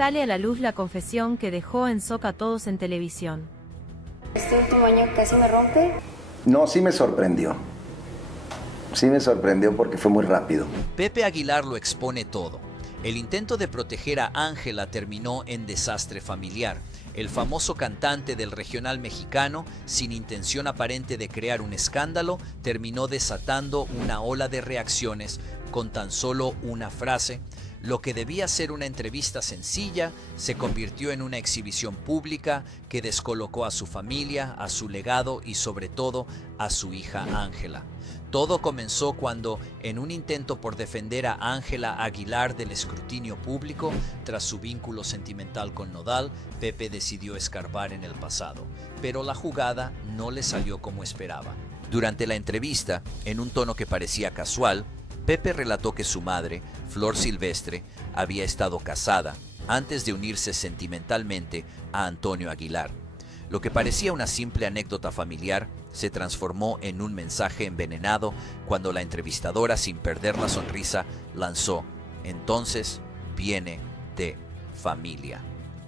Sale a la luz la confesión que dejó en shock a todos en televisión. Este último año casi me rompe. No, sí me sorprendió. Sí me sorprendió porque fue muy rápido. Pépe Aguilar lo expone todo. El intento de proteger a Ángela terminó en desastre familiar. El famoso cantante del regional mexicano, sin intención aparente de crear un escándalo, terminó desatando una ola de reacciones con tan solo una frase. Lo que debía ser una entrevista sencilla se convirtió en una exhibición pública que descolocó a su familia, a su legado y sobre todo a su hija Ángela. Todo comenzó cuando, en un intento por defender a Ángela Aguilar del escrutinio público, tras su vínculo sentimental con Nodal, Pépe decidió escarbar en el pasado. Pero la jugada no le salió como esperaba. Durante la entrevista, en un tono que parecía casual, Pépe relató que su madre, Flor Silvestre, había estado casada antes de unirse sentimentalmente a Antonio Aguilar. Lo que parecía una simple anécdota familiar se transformó en un mensaje envenenado cuando la entrevistadora, sin perder la sonrisa, lanzó: entonces viene de familia.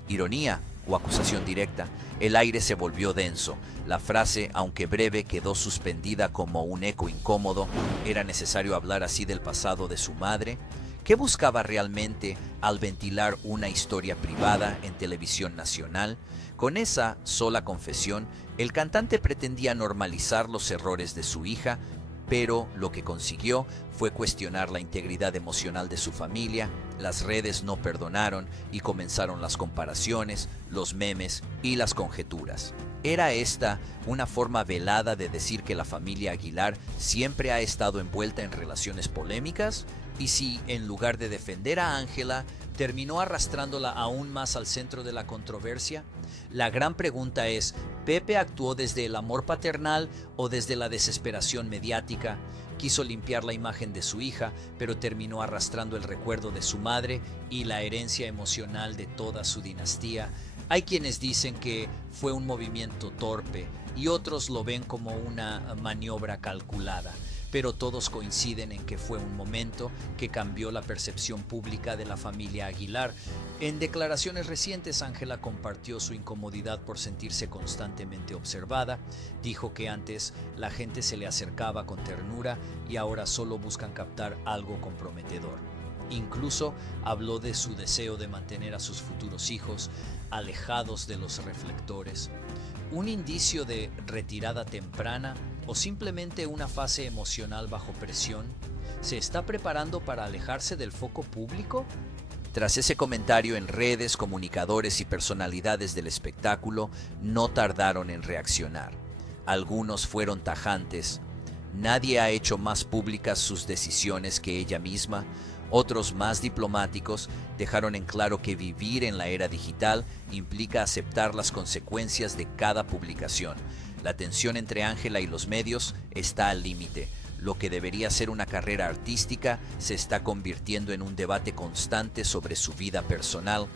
Ironía o acusación directa, el aire se volvió denso. La frase, aunque breve, quedó suspendida como un eco incómodo. ¿Era necesario hablar así del pasado de su madre? ¿Qué buscaba realmente al ventilar una historia privada en televisión nacional? Con esa sola confesión, el cantante pretendía normalizar los errores de su hija, pero lo que consiguió fue cuestionar la integridad emocional de su familia. Las redes no perdonaron y comenzaron las comparaciones, los memes y las conjeturas. ¿Era esta una forma velada de decir que la familia Aguilar siempre ha estado envuelta en relaciones polémicas? ¿Y si, en lugar de defender a Ángela, terminó arrastrándola aún más al centro de la controversia? La gran pregunta es, ¿Pépe actuó desde el amor paternal o desde la desesperación mediática? Quiso limpiar la imagen de su hija, pero terminó arrastrando el recuerdo de su madre y la herencia emocional de toda su dinastía. Hay quienes dicen que fue un movimiento torpe y otros lo ven como una maniobra calculada. Pero todos coinciden en que fue un momento que cambió la percepción pública de la familia Aguilar. En declaraciones recientes, Ángela compartió su incomodidad por sentirse constantemente observada. Dijo que antes la gente se le acercaba con ternura y ahora solo buscan captar algo comprometedor. Incluso habló de su deseo de mantener a sus futuros hijos alejados de los reflectores. ¿Un indicio de retirada temprana o simplemente una fase emocional bajo presión? ¿Se está preparando para alejarse del foco público? Tras ese comentario en redes, comunicadores y personalidades del espectáculo no tardaron en reaccionar. Algunos fueron tajantes. Nadie ha hecho más públicas sus decisiones que ella misma. Otros, más diplomáticos, dejaron en claro que vivir en la era digital implica aceptar las consecuencias de cada publicación. La tensión entre Ángela y los medios está al límite. Lo que debería ser una carrera artística se está convirtiendo en un debate constante sobre su vida personal.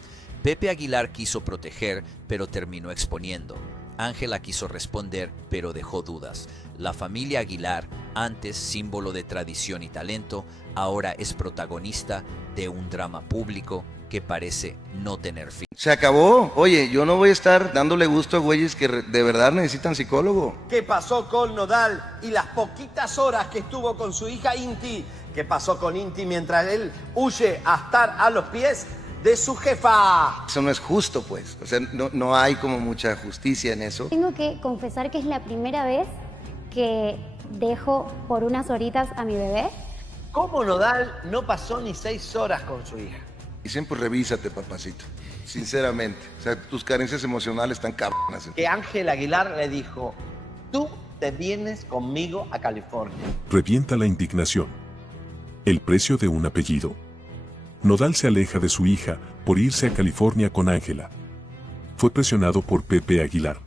Pépe Aguilar quiso proteger, pero terminó exponiendo. Ángela quiso responder, pero dejó dudas. La familia Aguilar, antes símbolo de tradición y talento, ahora es protagonista de un drama público que parece no tener fin. Se acabó. Oye, yo no voy a estar dándole gusto a güeyes que de verdad necesitan psicólogo. ¿Qué pasó con Nodal y las poquitas horas que estuvo con su hija Inti? ¿Qué pasó con Inti mientras él huye a estar a los pies de su jefa? Eso no es justo, pues. O sea, no hay como mucha justicia en eso. Tengo que confesar que es la primera vez que dejo por unas horitas a mi bebé. ¿Cómo Nodal no pasó ni 6 horas con su hija? Dicen, pues revísate, papacito. Sinceramente. O sea, tus carencias emocionales están cabronas. Que Ángela Aguilar le dijo, tú te vienes conmigo a California. Revienta la indignación. El precio de un apellido. Nodal se aleja de su hija por irse a California con Ángela. Fue presionado por Pépe Aguilar.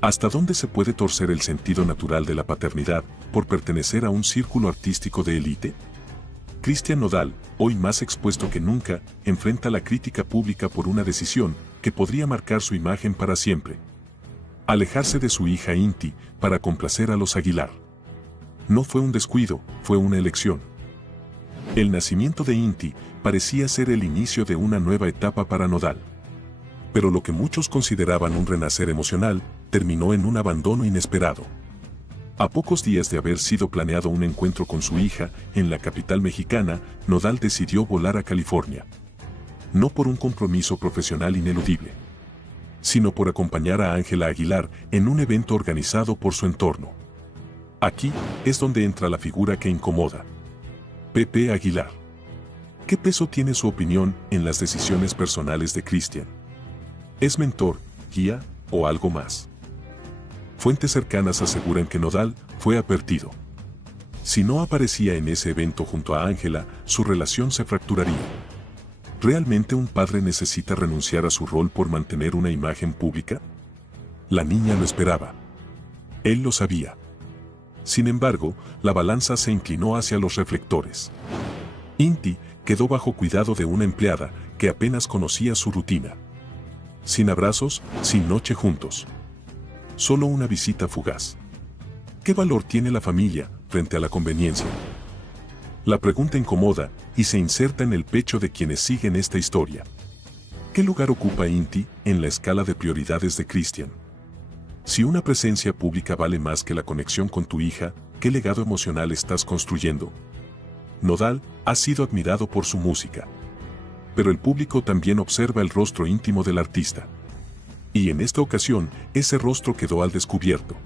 ¿Hasta dónde se puede torcer el sentido natural de la paternidad por pertenecer a un círculo artístico de élite? Cristian Nodal, hoy más expuesto que nunca, enfrenta la crítica pública por una decisión que podría marcar su imagen para siempre. Alejarse de su hija Inti para complacer a los Aguilar. No fue un descuido, fue una elección. El nacimiento de Inti parecía ser el inicio de una nueva etapa para Nodal. Pero lo que muchos consideraban un renacer emocional, terminó en un abandono inesperado. A pocos días de haber sido planeado un encuentro con su hija en la capital mexicana, Nodal decidió volar a California. No por un compromiso profesional ineludible, sino por acompañar a Ángela Aguilar en un evento organizado por su entorno. Aquí es donde entra la figura que incomoda. Pépe Aguilar. ¿Qué peso tiene su opinión en las decisiones personales de Cristian? ¿Es mentor, guía o algo más? Fuentes cercanas aseguran que Nodal fue advertido. Si no aparecía en ese evento junto a Ángela, su relación se fracturaría. ¿Realmente un padre necesita renunciar a su rol por mantener una imagen pública? La niña lo esperaba. Él lo sabía. Sin embargo, la balanza se inclinó hacia los reflectores. Inti quedó bajo cuidado de una empleada que apenas conocía su rutina. Sin abrazos, sin noche juntos. Solo una visita fugaz. ¿Qué valor tiene la familia frente a la conveniencia? La pregunta incomoda y se inserta en el pecho de quienes siguen esta historia. ¿Qué lugar ocupa Inti en la escala de prioridades de Cristian? Si una presencia pública vale más que la conexión con tu hija, ¿qué legado emocional estás construyendo? Nodal ha sido admirado por su música. Pero el público también observa el rostro íntimo del artista. Y en esta ocasión, ese rostro quedó al descubierto.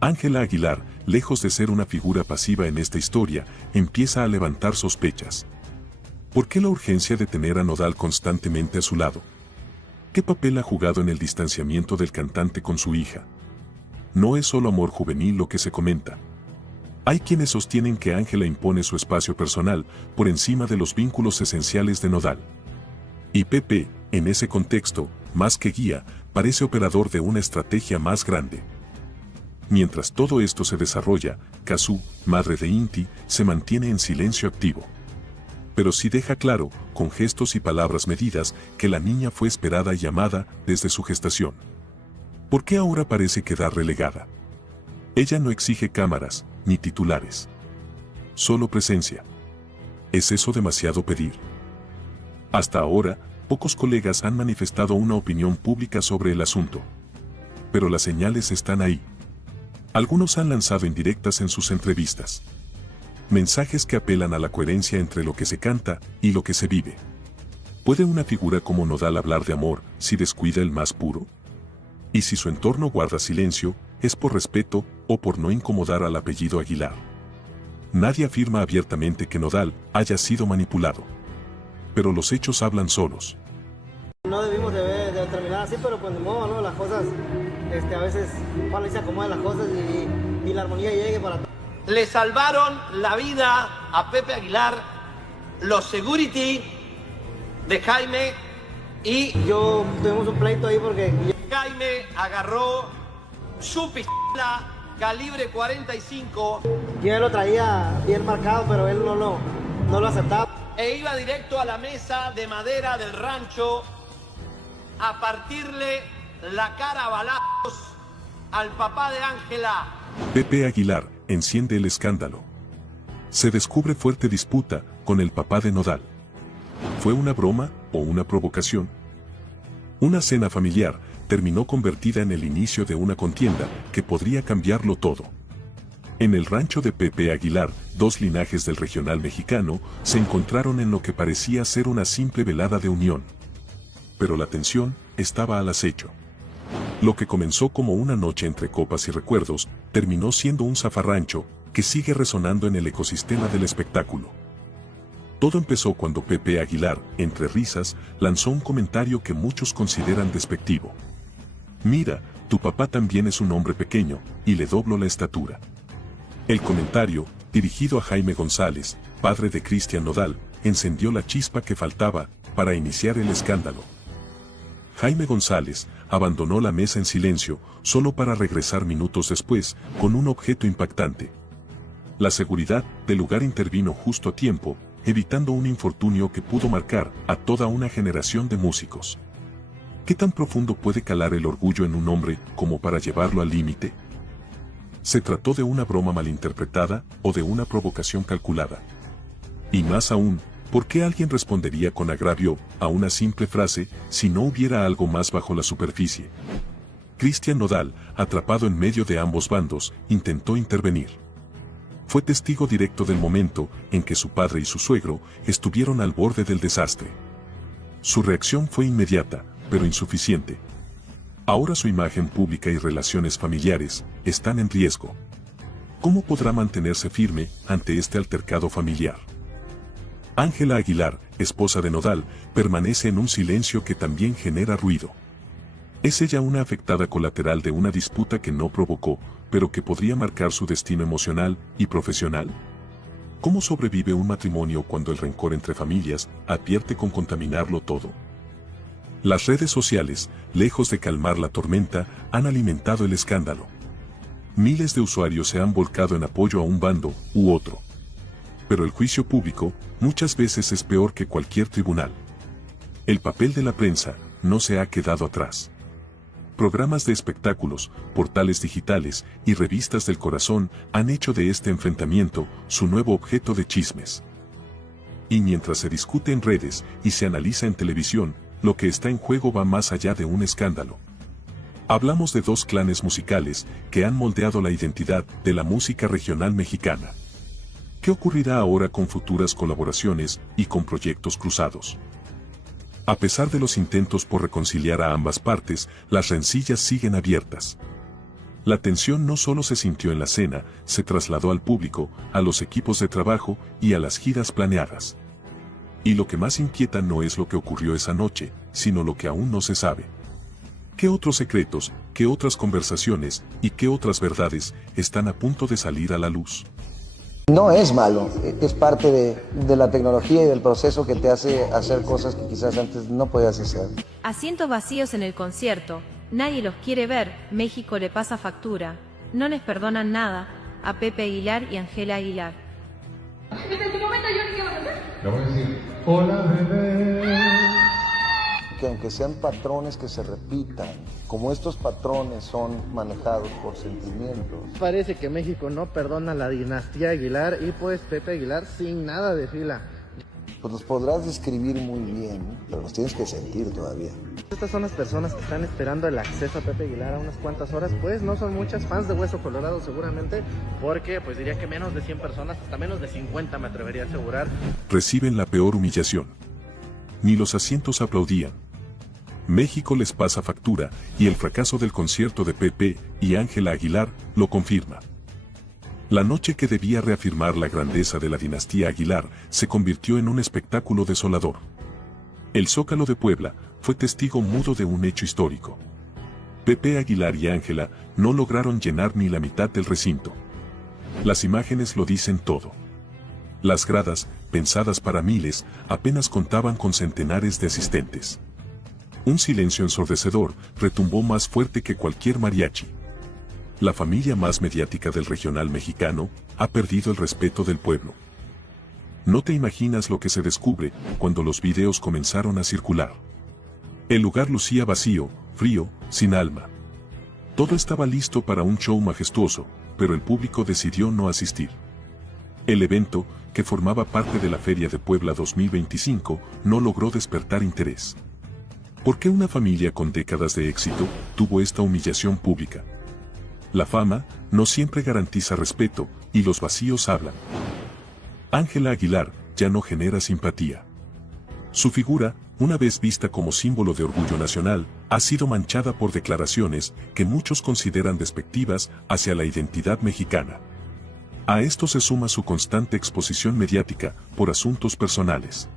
Ángela Aguilar, lejos de ser una figura pasiva en esta historia, empieza a levantar sospechas. ¿Por qué la urgencia de tener a Nodal constantemente a su lado? ¿Qué papel ha jugado en el distanciamiento del cantante con su hija? No es solo amor juvenil lo que se comenta. Hay quienes sostienen que Ángela impone su espacio personal por encima de los vínculos esenciales de Nodal. Y Pépe, en ese contexto, más que guía, parece operador de una estrategia más grande. Mientras todo esto se desarrolla, Kazú, madre de Inti, se mantiene en silencio activo. Pero sí deja claro, con gestos y palabras medidas, que la niña fue esperada y amada desde su gestación. ¿Por qué ahora parece quedar relegada? Ella no exige cámaras, ni titulares. Solo presencia. ¿Es eso demasiado pedir? Hasta ahora, pocos colegas han manifestado una opinión pública sobre el asunto. Pero las señales están ahí. Algunos han lanzado indirectas en sus entrevistas. Mensajes que apelan a la coherencia entre lo que se canta y lo que se vive. ¿Puede una figura como Nodal hablar de amor si descuida el más puro? Y si su entorno guarda silencio, ¿es por respeto o por no incomodar al apellido Aguilar? Nadie afirma abiertamente que Nodal haya sido manipulado. Pero los hechos hablan solos. No debimos de terminar así, pero pues de modo, ¿no? Las cosas, a veces, Juan se acomodan las cosas y la armonía llegue para todos. Le salvaron la vida a Pépe Aguilar, los security de Jaime y yo tuvimos un pleito ahí porque Jaime agarró su pistola calibre 45. Yo lo traía bien marcado, pero él no lo aceptaba. E iba directo a la mesa de madera del rancho a partirle la cara a balazos al papá de Ángela. Pépe Aguilar enciende el escándalo. Se descubre fuerte disputa con el papá de Nodal. ¿Fue una broma o una provocación? Una cena familiar terminó convertida en el inicio de una contienda que podría cambiarlo todo. En el rancho de Pépe Aguilar, dos linajes del regional mexicano se encontraron en lo que parecía ser una simple velada de unión. Pero la tensión estaba al acecho. Lo que comenzó como una noche entre copas y recuerdos, terminó siendo un zafarrancho que sigue resonando en el ecosistema del espectáculo. Todo empezó cuando Pépe Aguilar, entre risas, lanzó un comentario que muchos consideran despectivo. Mira, tu papá también es un hombre pequeño, y le doblo la estatura. El comentario, dirigido a Jaime González, padre de Cristian Nodal, encendió la chispa que faltaba para iniciar el escándalo. Jaime González abandonó la mesa en silencio, solo para regresar minutos después, con un objeto impactante. La seguridad del lugar intervino justo a tiempo, evitando un infortunio que pudo marcar a toda una generación de músicos. ¿Qué tan profundo puede calar el orgullo en un hombre como para llevarlo al límite? ¿Se trató de una broma malinterpretada o de una provocación calculada? Y más aún, ¿Por qué alguien respondería con agravio a una simple frase si no hubiera algo más bajo la superficie? Cristian Nodal, atrapado en medio de ambos bandos, intentó intervenir. Fue testigo directo del momento en que su padre y su suegro estuvieron al borde del desastre. Su reacción fue inmediata, pero insuficiente. Ahora su imagen pública y relaciones familiares están en riesgo. ¿Cómo podrá mantenerse firme ante este altercado familiar? Ángela Aguilar, esposa de Nodal, permanece en un silencio que también genera ruido. Es ella una afectada colateral de una disputa que no provocó, pero que podría marcar su destino emocional y profesional. ¿Cómo sobrevive un matrimonio cuando el rencor entre familias advierte con contaminarlo todo? Las redes sociales, lejos de calmar la tormenta, han alimentado el escándalo. Miles de usuarios se han volcado en apoyo a un bando u otro. Pero el juicio público muchas veces es peor que cualquier tribunal. El papel de la prensa no se ha quedado atrás. Programas de espectáculos, portales digitales y revistas del corazón han hecho de este enfrentamiento su nuevo objeto de chismes. Y mientras se discute en redes y se analiza en televisión, lo que está en juego va más allá de un escándalo. Hablamos de dos clanes musicales que han moldeado la identidad de la música regional mexicana. ¿Qué ocurrirá ahora con futuras colaboraciones y con proyectos cruzados? A pesar de los intentos por reconciliar a ambas partes, las rencillas siguen abiertas. La tensión no solo se sintió en la cena, se trasladó al público, a los equipos de trabajo y a las giras planeadas. Y lo que más inquieta no es lo que ocurrió esa noche, sino lo que aún no se sabe. ¿Qué otros secretos, qué otras conversaciones y qué otras verdades están a punto de salir a la luz? No es malo, es parte de la tecnología y del proceso que te hace hacer cosas que quizás antes no podías hacer. Asientos vacíos en el concierto, nadie los quiere ver, México le pasa factura, no les perdonan nada, a Pépe Aguilar y Ángela Aguilar. En su momento yo le iba a hacer. Le voy a decir, hola bebé. Que aunque sean patrones que se repitan, como estos patrones son manejados por sentimientos. Parece que México no perdona a la dinastía Aguilar y pues Pépe Aguilar sin nada de fila. Pues los podrás describir muy bien, pero los tienes que sentir todavía. Estas son las personas que están esperando el acceso a Pépe Aguilar a unas cuantas horas, pues no son muchas fans de Hueso Colorado seguramente, porque pues diría que menos de 100 personas, hasta menos de 50 me atrevería a asegurar. Reciben la peor humillación. Ni los asientos aplaudían. México les pasa factura y el fracaso del concierto de Pépe y Ángela Aguilar lo confirma. La noche que debía reafirmar la grandeza de la dinastía Aguilar se convirtió en un espectáculo desolador. El Zócalo de Puebla fue testigo mudo de un hecho histórico. Pépe Aguilar y Ángela no lograron llenar ni la mitad del recinto. Las imágenes lo dicen todo. Las gradas, pensadas para miles, apenas contaban con centenares de asistentes. Un silencio ensordecedor retumbó más fuerte que cualquier mariachi. La familia más mediática del regional mexicano ha perdido el respeto del pueblo. No te imaginas lo que se descubre cuando los videos comenzaron a circular. El lugar lucía vacío, frío, sin alma. Todo estaba listo para un show majestuoso, pero el público decidió no asistir. El evento, que formaba parte de la Feria de Puebla 2025, no logró despertar interés. ¿Por qué una familia con décadas de éxito tuvo esta humillación pública? La fama no siempre garantiza respeto, y los vacíos hablan. Ángela Aguilar ya no genera simpatía. Su figura, una vez vista como símbolo de orgullo nacional, ha sido manchada por declaraciones que muchos consideran despectivas hacia la identidad mexicana. A esto se suma su constante exposición mediática por asuntos personales.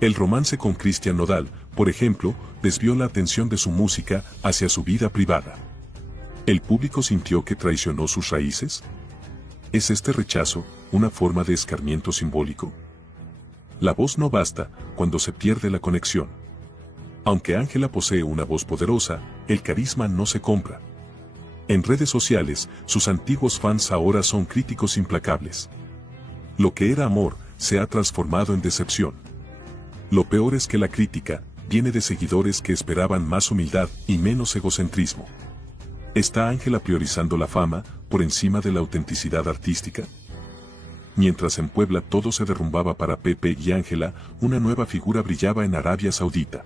El romance con Cristian Nodal, por ejemplo, desvió la atención de su música hacia su vida privada. ¿El público sintió que traicionó sus raíces? ¿Es este rechazo una forma de escarmiento simbólico? La voz no basta cuando se pierde la conexión. Aunque Ángela posee una voz poderosa, el carisma no se compra. En redes sociales, sus antiguos fans ahora son críticos implacables. Lo que era amor se ha transformado en decepción. Lo peor es que la crítica viene de seguidores que esperaban más humildad y menos egocentrismo. ¿Está Ángela priorizando la fama por encima de la autenticidad artística? Mientras en Puebla todo se derrumbaba para Pépe y Ángela, una nueva figura brillaba en Arabia Saudita.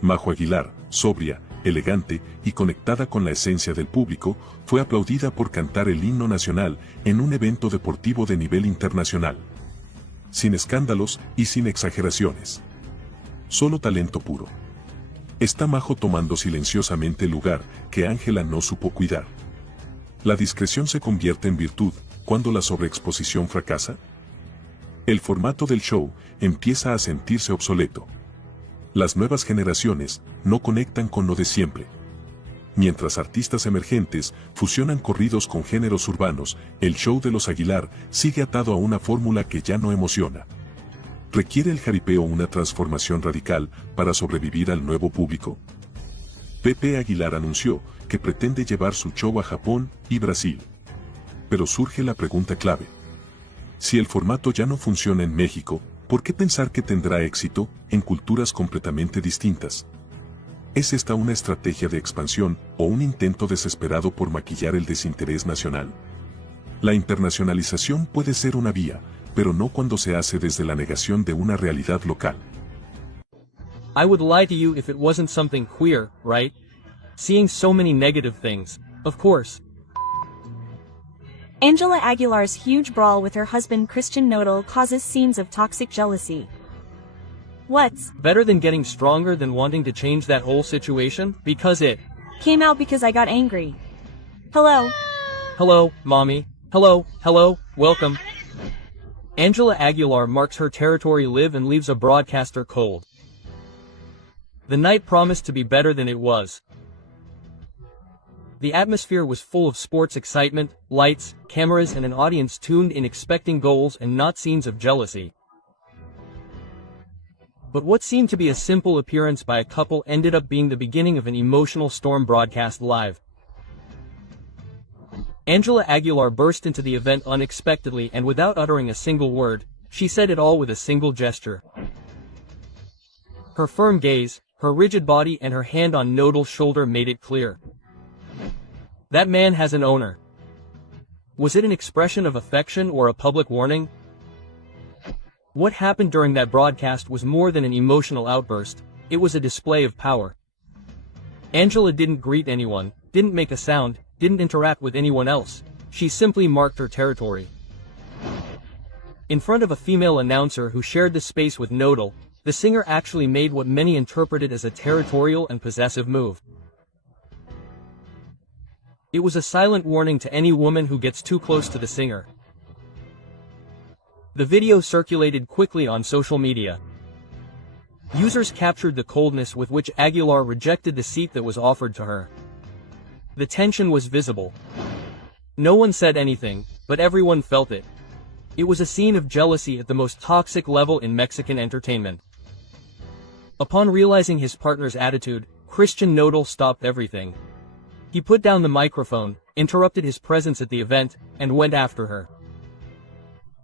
Majo Aguilar, sobria, elegante y conectada con la esencia del público, fue aplaudida por cantar el himno nacional en un evento deportivo de nivel internacional. Sin escándalos y sin exageraciones. Solo talento puro. Está Majo tomando silenciosamente el lugar que Ángela no supo cuidar. ¿La discreción se convierte en virtud cuando la sobreexposición fracasa? El formato del show empieza a sentirse obsoleto. Las nuevas generaciones no conectan con lo de siempre. Mientras artistas emergentes fusionan corridos con géneros urbanos, el show de los Aguilar sigue atado a una fórmula que ya no emociona. ¿Requiere el jaripeo una transformación radical para sobrevivir al nuevo público? Pépe Aguilar anunció que pretende llevar su show a Japón y Brasil. Pero surge la pregunta clave. Si el formato ya no funciona en México, ¿por qué pensar que tendrá éxito en culturas completamente distintas? ¿Es esta una estrategia de expansión o un intento desesperado por maquillar el desinterés nacional? La internacionalización puede ser una vía, pero no cuando se hace desde la negación de una realidad local. I would lie to you if it wasn't something queer, right? Seeing so many negative things, of course. Ángela Aguilar's huge brawl with her husband Christian Nodal causes scenes of toxic jealousy. What's better than getting stronger than wanting to change that whole situation? Because it came out because I got angry. Hello. Hello, mommy. Hello, welcome. Ángela Aguilar marks her territory live and leaves a broadcaster cold. The night promised to be better than it was. The atmosphere was full of sports excitement, lights, cameras and an audience tuned in expecting goals and not scenes of jealousy. But what seemed to be a simple appearance by a couple ended up being the beginning of an emotional storm broadcast live. Ángela Aguilar burst into the event unexpectedly and without uttering a single word, she said it all with a single gesture. Her firm gaze, her rigid body and her hand on Nodal's shoulder made it clear. That man has an owner. Was it an expression of affection or a public warning? What happened during that broadcast was more than an emotional outburst, it was a display of power. Ángela didn't greet anyone, didn't make a sound, didn't interact with anyone else, she simply marked her territory. In front of a female announcer who shared the space with Nodal, the singer actually made what many interpreted as a territorial and possessive move. It was a silent warning to any woman who gets too close to the singer. The video circulated quickly on social media. Users captured the coldness with which Aguilar rejected the seat that was offered to her. The tension was visible. No one said anything, but everyone felt it. It was a scene of jealousy at the most toxic level in Mexican entertainment. Upon realizing his partner's attitude, Christian Nodal stopped everything. He put down the microphone, interrupted his presence at the event, and went after her.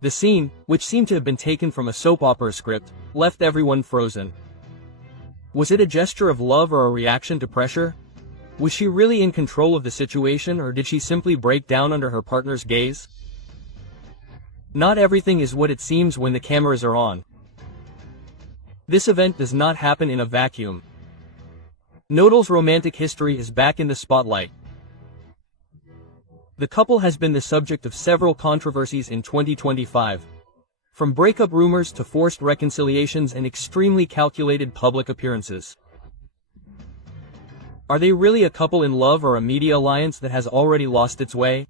The scene, which seemed to have been taken from a soap opera script, left everyone frozen. Was it a gesture of love or a reaction to pressure? Was she really in control of the situation or did she simply break down under her partner's gaze? Not everything is what it seems when the cameras are on. This event does not happen in a vacuum. Nodal's romantic history is back in the spotlight. The couple has been the subject of several controversies in 2025. From breakup rumors to forced reconciliations and extremely calculated public appearances. Are they really a couple in love or a media alliance that has already lost its way?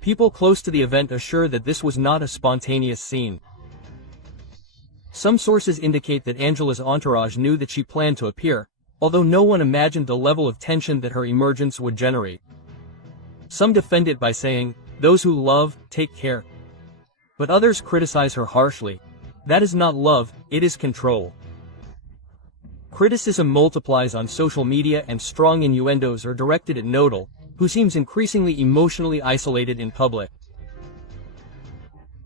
People close to the event assure that this was not a spontaneous scene. Some sources indicate that Ángela's entourage knew that she planned to appear, although no one imagined the level of tension that her emergence would generate. Some defend it by saying, "Those who love, take care." But others criticize her harshly. That is not love, it is control. Criticism multiplies on social media and strong innuendos are directed at Nodal, who seems increasingly emotionally isolated in public.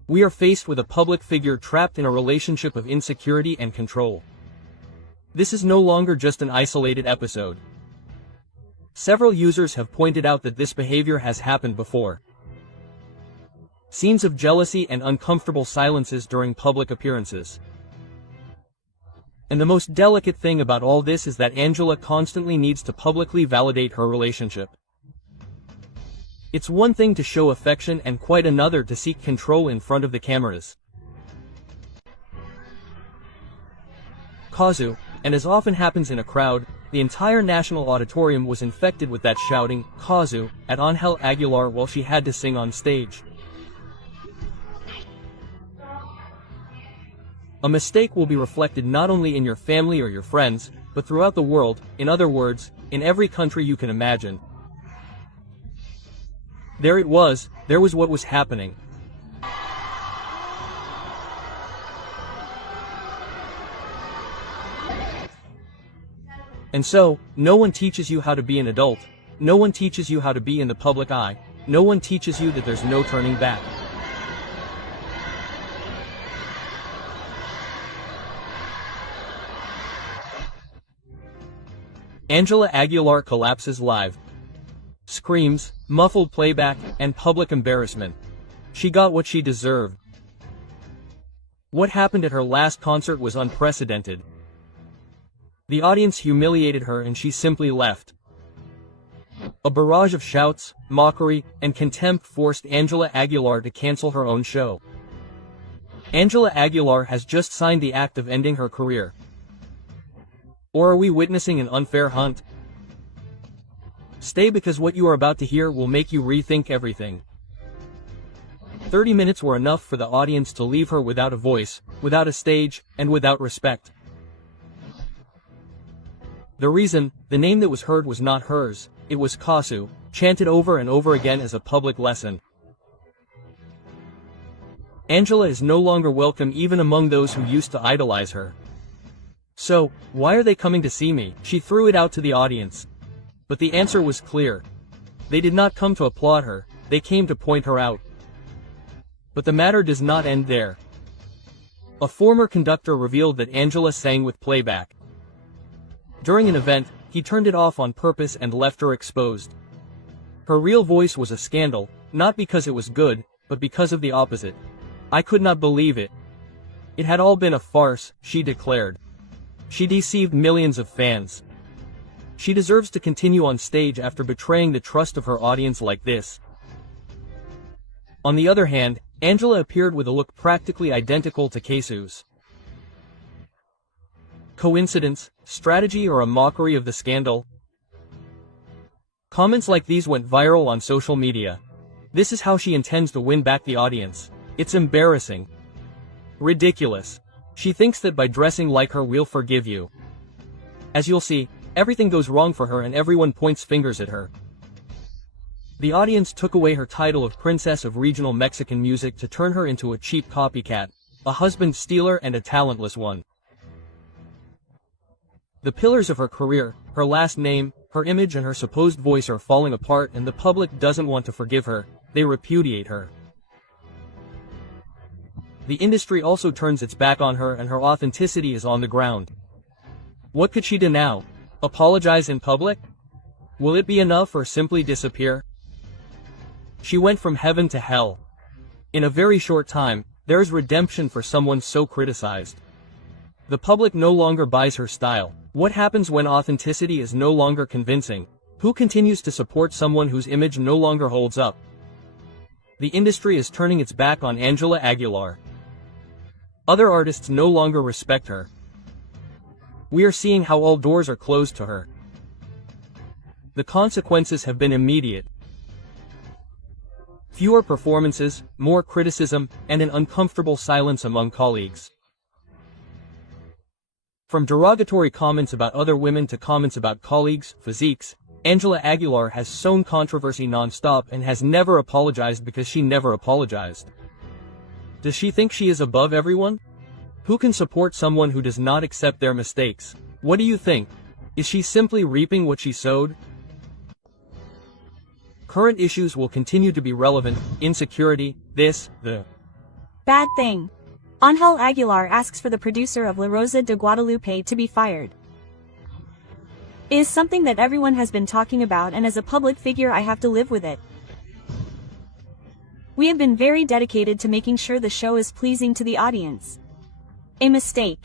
We are faced with a public figure trapped in a relationship of insecurity and control. This is no longer just an isolated episode. Several users have pointed out that this behavior has happened before. Scenes of jealousy and uncomfortable silences during public appearances. And the most delicate thing about all this is that Angela constantly needs to publicly validate her relationship. It's one thing to show affection and quite another to seek control in front of the cameras. Kazu, and as often happens in a crowd, the entire national auditorium was infected with that shouting, Kazu, at Ángela Aguilar while she had to sing on stage. A mistake will be reflected not only in your family or your friends, but throughout the world, in other words, in every country you can imagine. There was what was happening. And so, no one teaches you how to be an adult, no one teaches you how to be in the public eye, no one teaches you that there's no turning back. Ángela Aguilar collapses live. Screams, muffled playback, and public embarrassment. She got what she deserved. What happened at her last concert was unprecedented. The audience humiliated her and she simply left. A barrage of shouts, mockery, and contempt forced Ángela Aguilar to cancel her own show. Ángela Aguilar has just signed the act of ending her career. Or are we witnessing an unfair hunt? Stay, because what you are about to hear will make you rethink everything. 30 minutes were enough for the audience to leave her without a voice, without a stage, and without respect. The reason, the name that was heard was not hers, it was Kazu, chanted over and over again as a public lesson. Angela is no longer welcome even among those who used to idolize her. So, why are they coming to see me? She threw it out to the audience. But the answer was clear. They did not come to applaud her, they came to point her out. But the matter does not end there. A former conductor revealed that Angela sang with playback. During an event, he turned it off on purpose and left her exposed. Her real voice was a scandal, not because it was good, but because of the opposite. I could not believe it. It had all been a farce, she declared. She deceived millions of fans. She deserves to continue on stage after betraying the trust of her audience like this. On the other hand, Angela appeared with a look practically identical to Kazu's. Coincidence, strategy, or a mockery of the scandal? Comments like these went viral on social media. This is how she intends to win back the audience. It's embarrassing. Ridiculous. She thinks that by dressing like her we'll forgive you. As you'll see, everything goes wrong for her and everyone points fingers at her. The audience took away her title of Princess of Regional Mexican Music to turn her into a cheap copycat, a husband stealer and a talentless one. The pillars of her career, her last name, her image and her supposed voice are falling apart and the public doesn't want to forgive her, they repudiate her. The industry also turns its back on her and her authenticity is on the ground. What could she do now? Apologize in public? Will it be enough or simply disappear? She went from heaven to hell. In a very short time, there is redemption for someone so criticized. The public no longer buys her style. What happens when authenticity is no longer convincing? Who continues to support someone whose image no longer holds up? The industry is turning its back on Ángela Aguilar. Other artists no longer respect her. We are seeing how all doors are closed to her. The consequences have been immediate. Fewer performances, more criticism, and an uncomfortable silence among colleagues. From derogatory comments about other women to comments about colleagues' physiques, Ángela Aguilar has sown controversy non-stop and has never apologized because she never apologized. Does she think she is above everyone? Who can support someone who does not accept their mistakes? What do you think? Is she simply reaping what she sowed? Current issues will continue to be relevant: insecurity, the bad thing. Ángela Aguilar asks for the producer of La Rosa de Guadalupe to be fired. It is something that everyone has been talking about, and as a public figure I have to live with it. We have been very dedicated to making sure the show is pleasing to the audience. A mistake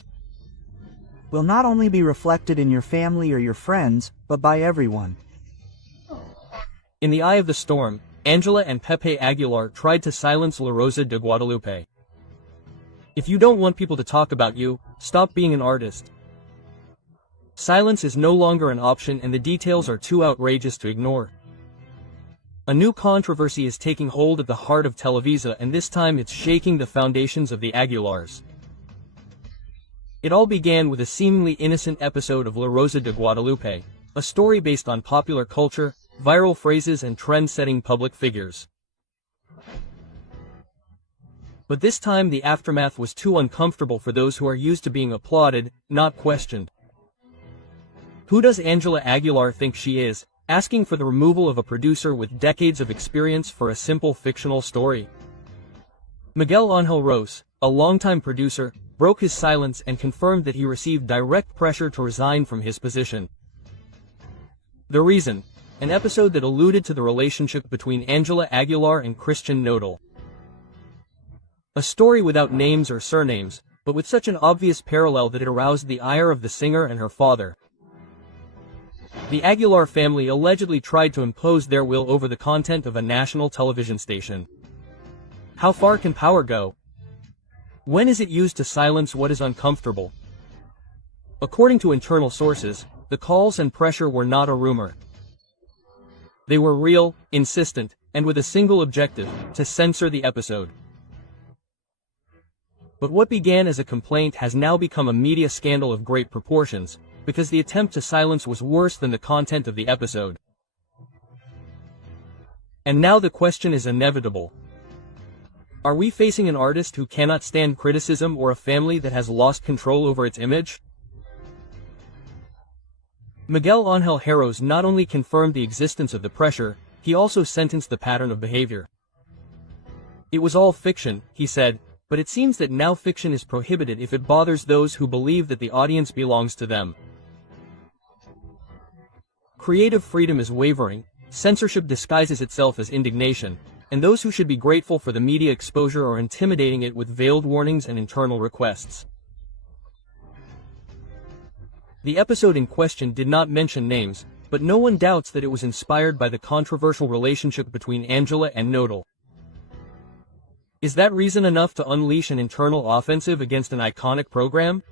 will not only be reflected in your family or your friends, but by everyone. In the eye of the storm, Ángela and Pépe Aguilar tried to silence La Rosa de Guadalupe. If you don't want people to talk about you, stop being an artist. Silence is no longer an option and the details are too outrageous to ignore. A new controversy is taking hold at the heart of Televisa, and this time it's shaking the foundations of the Aguilars. It all began with a seemingly innocent episode of La Rosa de Guadalupe, a story based on popular culture, viral phrases and trend-setting public figures. But this time the aftermath was too uncomfortable for those who are used to being applauded, not questioned. Who does Ángela Aguilar think she is, asking for the removal of a producer with decades of experience for a simple fictional story? Miguel Ángel Ros, a longtime producer, broke his silence and confirmed that he received direct pressure to resign from his position. The reason? An episode that alluded to the relationship between Ángela Aguilar and Christian Nodal. A story without names or surnames, but with such an obvious parallel that it aroused the ire of the singer and her father. The Aguilar family allegedly tried to impose their will over the content of a national television station. How far can power go? When is it used to silence what is uncomfortable? According to internal sources, the calls and pressure were not a rumor. They were real, insistent, and with a single objective, to censor the episode. But what began as a complaint has now become a media scandal of great proportions, because the attempt to silence was worse than the content of the episode. And now the question is inevitable. Are we facing an artist who cannot stand criticism or a family that has lost control over its image? Miguel Ángel Ros not only confirmed the existence of the pressure, he also sentenced the pattern of behavior. It was all fiction, he said, but it seems that now fiction is prohibited if it bothers those who believe that the audience belongs to them. Creative freedom is wavering, censorship disguises itself as indignation, and those who should be grateful for the media exposure are intimidating it with veiled warnings and internal requests. The episode in question did not mention names, but no one doubts that it was inspired by the controversial relationship between Ángela and Nodal. Is that reason enough to unleash an internal offensive against an iconic program?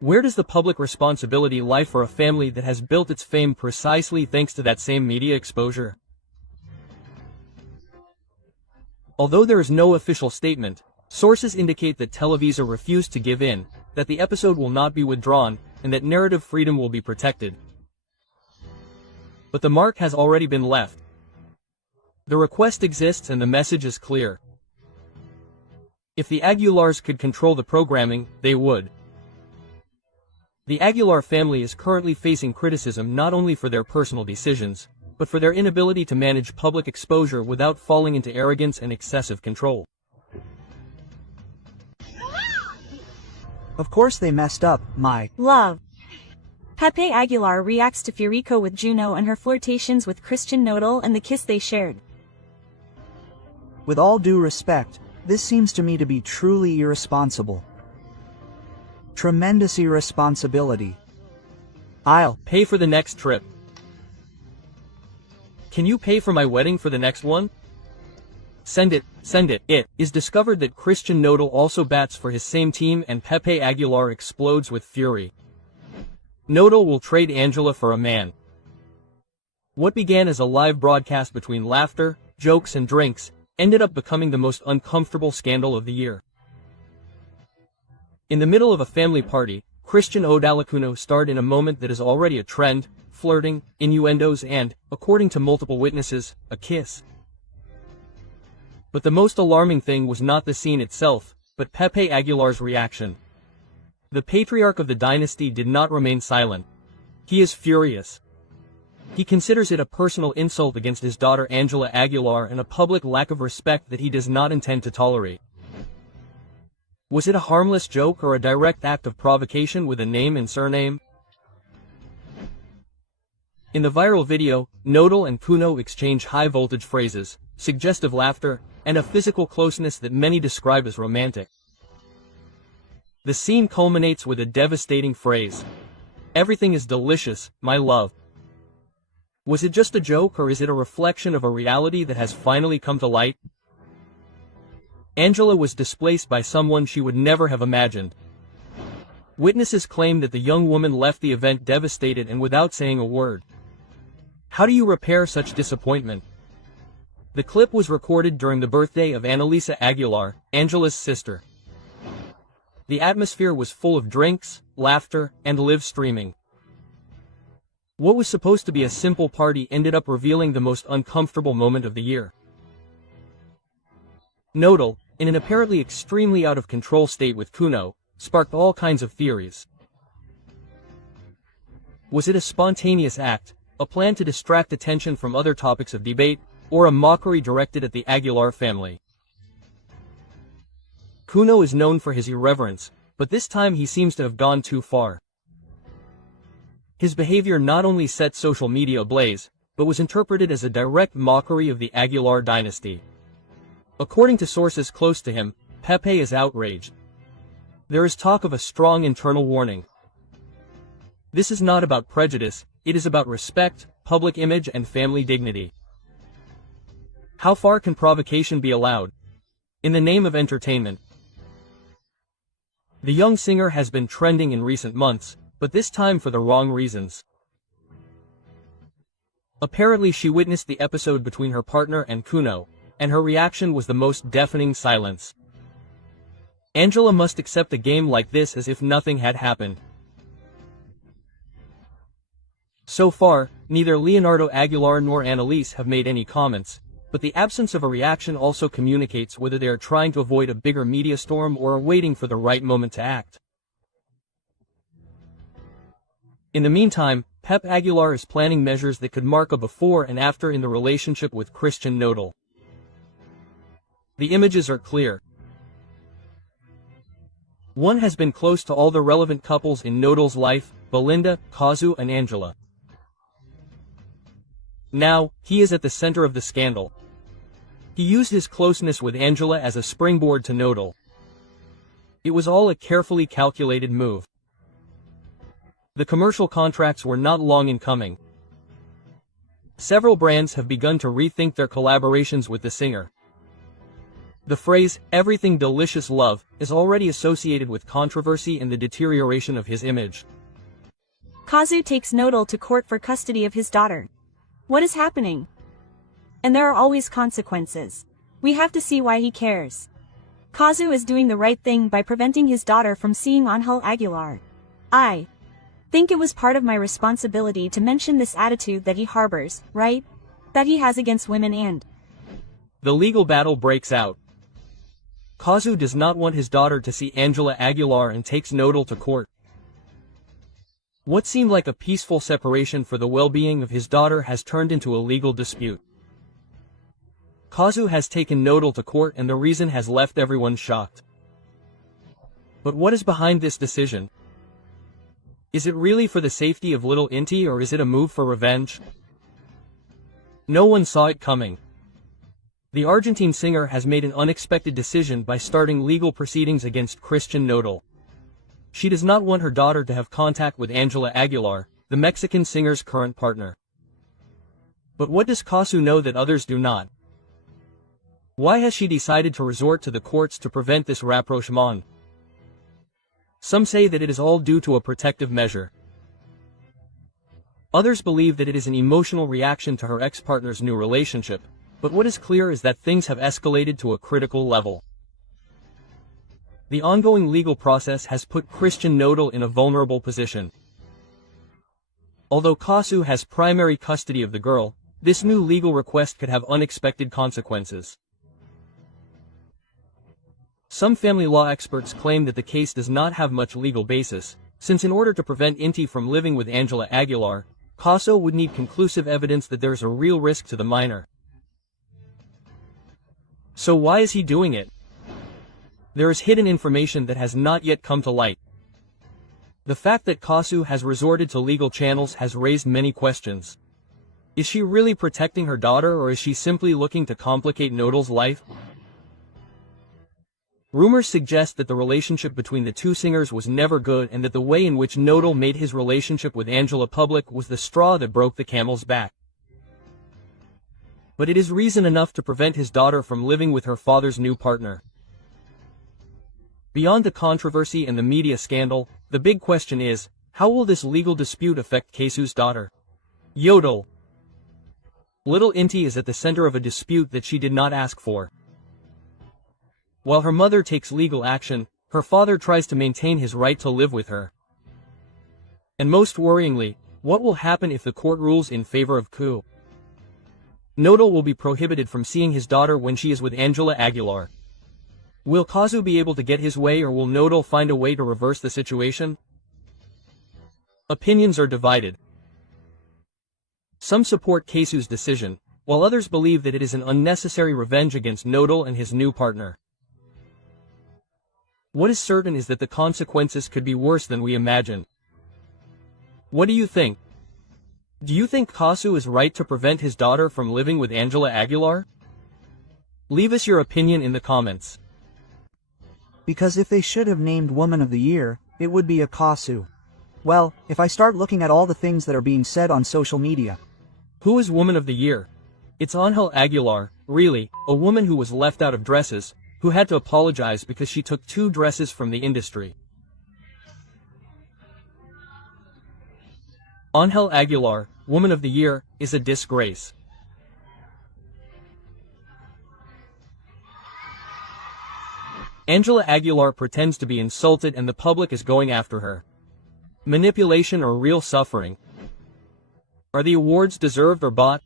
Where does the public responsibility lie for a family that has built its fame precisely thanks to that same media exposure? Although there is no official statement, sources indicate that Televisa refused to give in, that the episode will not be withdrawn, and that narrative freedom will be protected. But the mark has already been left. The request exists and the message is clear. If the Aguilars could control the programming, they would. The Aguilar family is currently facing criticism not only for their personal decisions, but for their inability to manage public exposure without falling into arrogance and excessive control. Of course they messed up, my love. Pépe Aguilar reacts to Furico with Juno and her flirtations with Christian Nodal and the kiss they shared. With all due respect, this seems to me to be truly irresponsible. Tremendous irresponsibility. I'll pay for the next trip. Can you pay for my wedding for the next one? Send it, send it. It is discovered that Christian Nodal also bats for his same team and Pépe Aguilar explodes with fury. Nodal will trade Ángela for a man. What began as a live broadcast between laughter, jokes and drinks, ended up becoming the most uncomfortable scandal of the year. In the middle of a family party, Christian Odalacuno starred in a moment that is already a trend, flirting, innuendos and, according to multiple witnesses, a kiss. But the most alarming thing was not the scene itself, but Pépe Aguilar's reaction. The patriarch of the dynasty did not remain silent. He is furious. He considers it a personal insult against his daughter Ángela Aguilar and a public lack of respect that he does not intend to tolerate. Was it a harmless joke or a direct act of provocation with a name and surname? In the viral video, Nodal and Kuno exchange high-voltage phrases, suggestive laughter, and a physical closeness that many describe as romantic. The scene culminates with a devastating phrase. "Everything is delicious, my love." Was it just a joke, or is it a reflection of a reality that has finally come to light? Angela was displaced by someone she would never have imagined. Witnesses claim that the young woman left the event devastated and without saying a word. How do you repair such disappointment? The clip was recorded during the birthday of Ángela Aguilar, Angela's sister. The atmosphere was full of drinks, laughter, and live streaming. What was supposed to be a simple party ended up revealing the most uncomfortable moment of the year. Nodal, in an apparently extremely out-of-control state with Kuno, sparked all kinds of theories. Was it a spontaneous act, a plan to distract attention from other topics of debate, or a mockery directed at the Aguilar family? Kuno is known for his irreverence, but this time he seems to have gone too far. His behavior not only set social media ablaze, but was interpreted as a direct mockery of the Aguilar dynasty. According to sources close to him, Pépe is outraged. There is talk of a strong internal warning. This is not about prejudice, it is about respect, public image, and family dignity. How far can provocation be allowed? In the name of entertainment. The young singer has been trending in recent months, but this time for the wrong reasons. Apparently she witnessed the episode between her partner and Kuno, and her reaction was the most deafening silence. Angela must accept a game like this as if nothing had happened. So far, neither Leonardo Aguilar nor Annalise have made any comments, but the absence of a reaction also communicates whether they are trying to avoid a bigger media storm or are waiting for the right moment to act. In the meantime, Pépe Aguilar is planning measures that could mark a before and after in the relationship with Christian Nodal. The images are clear. One has been close to all the relevant couples in Nodal's life, Belinda, Kazu, and Angela. Now, he is at the center of the scandal. He used his closeness with Angela as a springboard to Nodal. It was all a carefully calculated move. The commercial contracts were not long in coming. Several brands have begun to rethink their collaborations with the singer. The phrase, "everything delicious love," is already associated with controversy and the deterioration of his image. Kazu takes Nodal to court for custody of his daughter. What is happening? And there are always consequences. We have to see why he cares. Kazu is doing the right thing by preventing his daughter from seeing Ángela Aguilar. I think it was part of my responsibility to mention this attitude that he harbors, right? That he has against women and... The legal battle breaks out. Kazu does not want his daughter to see Ángela Aguilar and takes Nodal to court. What seemed like a peaceful separation for the well-being of his daughter has turned into a legal dispute. Kazu has taken Nodal to court and the reason has left everyone shocked. But what is behind this decision? Is it really for the safety of little Inti, or is it a move for revenge? No one saw it coming. The Argentine singer has made an unexpected decision by starting legal proceedings against Christian Nodal. She does not want her daughter to have contact with Ángela Aguilar, the Mexican singer's current partner. But what does Kazu know that others do not? Why has she decided to resort to the courts to prevent this rapprochement? Some say that it is all due to a protective measure. Others believe that it is an emotional reaction to her ex-partner's new relationship, but what is clear is that things have escalated to a critical level. The ongoing legal process has put Christian Nodal in a vulnerable position. Although Kazu has primary custody of the girl, this new legal request could have unexpected consequences. Some family law experts claim that the case does not have much legal basis, since in order to prevent Inti from living with Ángela Aguilar, Kazu would need conclusive evidence that there is a real risk to the minor. So why is he doing it? There is hidden information that has not yet come to light. The fact that Kazu has resorted to legal channels has raised many questions. Is she really protecting her daughter, or is she simply looking to complicate Nodal's life? Rumors suggest that the relationship between the two singers was never good and that the way in which Nodal made his relationship with Angela public was the straw that broke the camel's back. But it is reason enough to prevent his daughter from living with her father's new partner. Beyond the controversy and the media scandal, the big question is, how will this legal dispute affect Kasu's daughter? Yodel. Little Inti is at the center of a dispute that she did not ask for. While her mother takes legal action, her father tries to maintain his right to live with her. And most worryingly, what will happen if the court rules in favor of Ku? Nodal will be prohibited from seeing his daughter when she is with Ángela Aguilar. Will Kazu be able to get his way, or will Nodal find a way to reverse the situation? Opinions are divided. Some support Kasu's decision, while others believe that it is an unnecessary revenge against Nodal and his new partner. What is certain is that the consequences could be worse than we imagine. What do you think? Do you think Kasu is right to prevent his daughter from living with Ángela Aguilar? Leave us your opinion in the comments. Because if they should have named Woman of the Year, it would be a Kasu. Well, if I start looking at all the things that are being said on social media. Who is Woman of the Year? It's Ángela Aguilar, really, a woman who was left out of dresses, who had to apologize because she took 2 dresses from the industry. Ángela Aguilar, Woman of the Year, is a disgrace. Ángela Aguilar pretends to be insulted and the public is going after her. Manipulation or real suffering? Are the awards deserved or bought?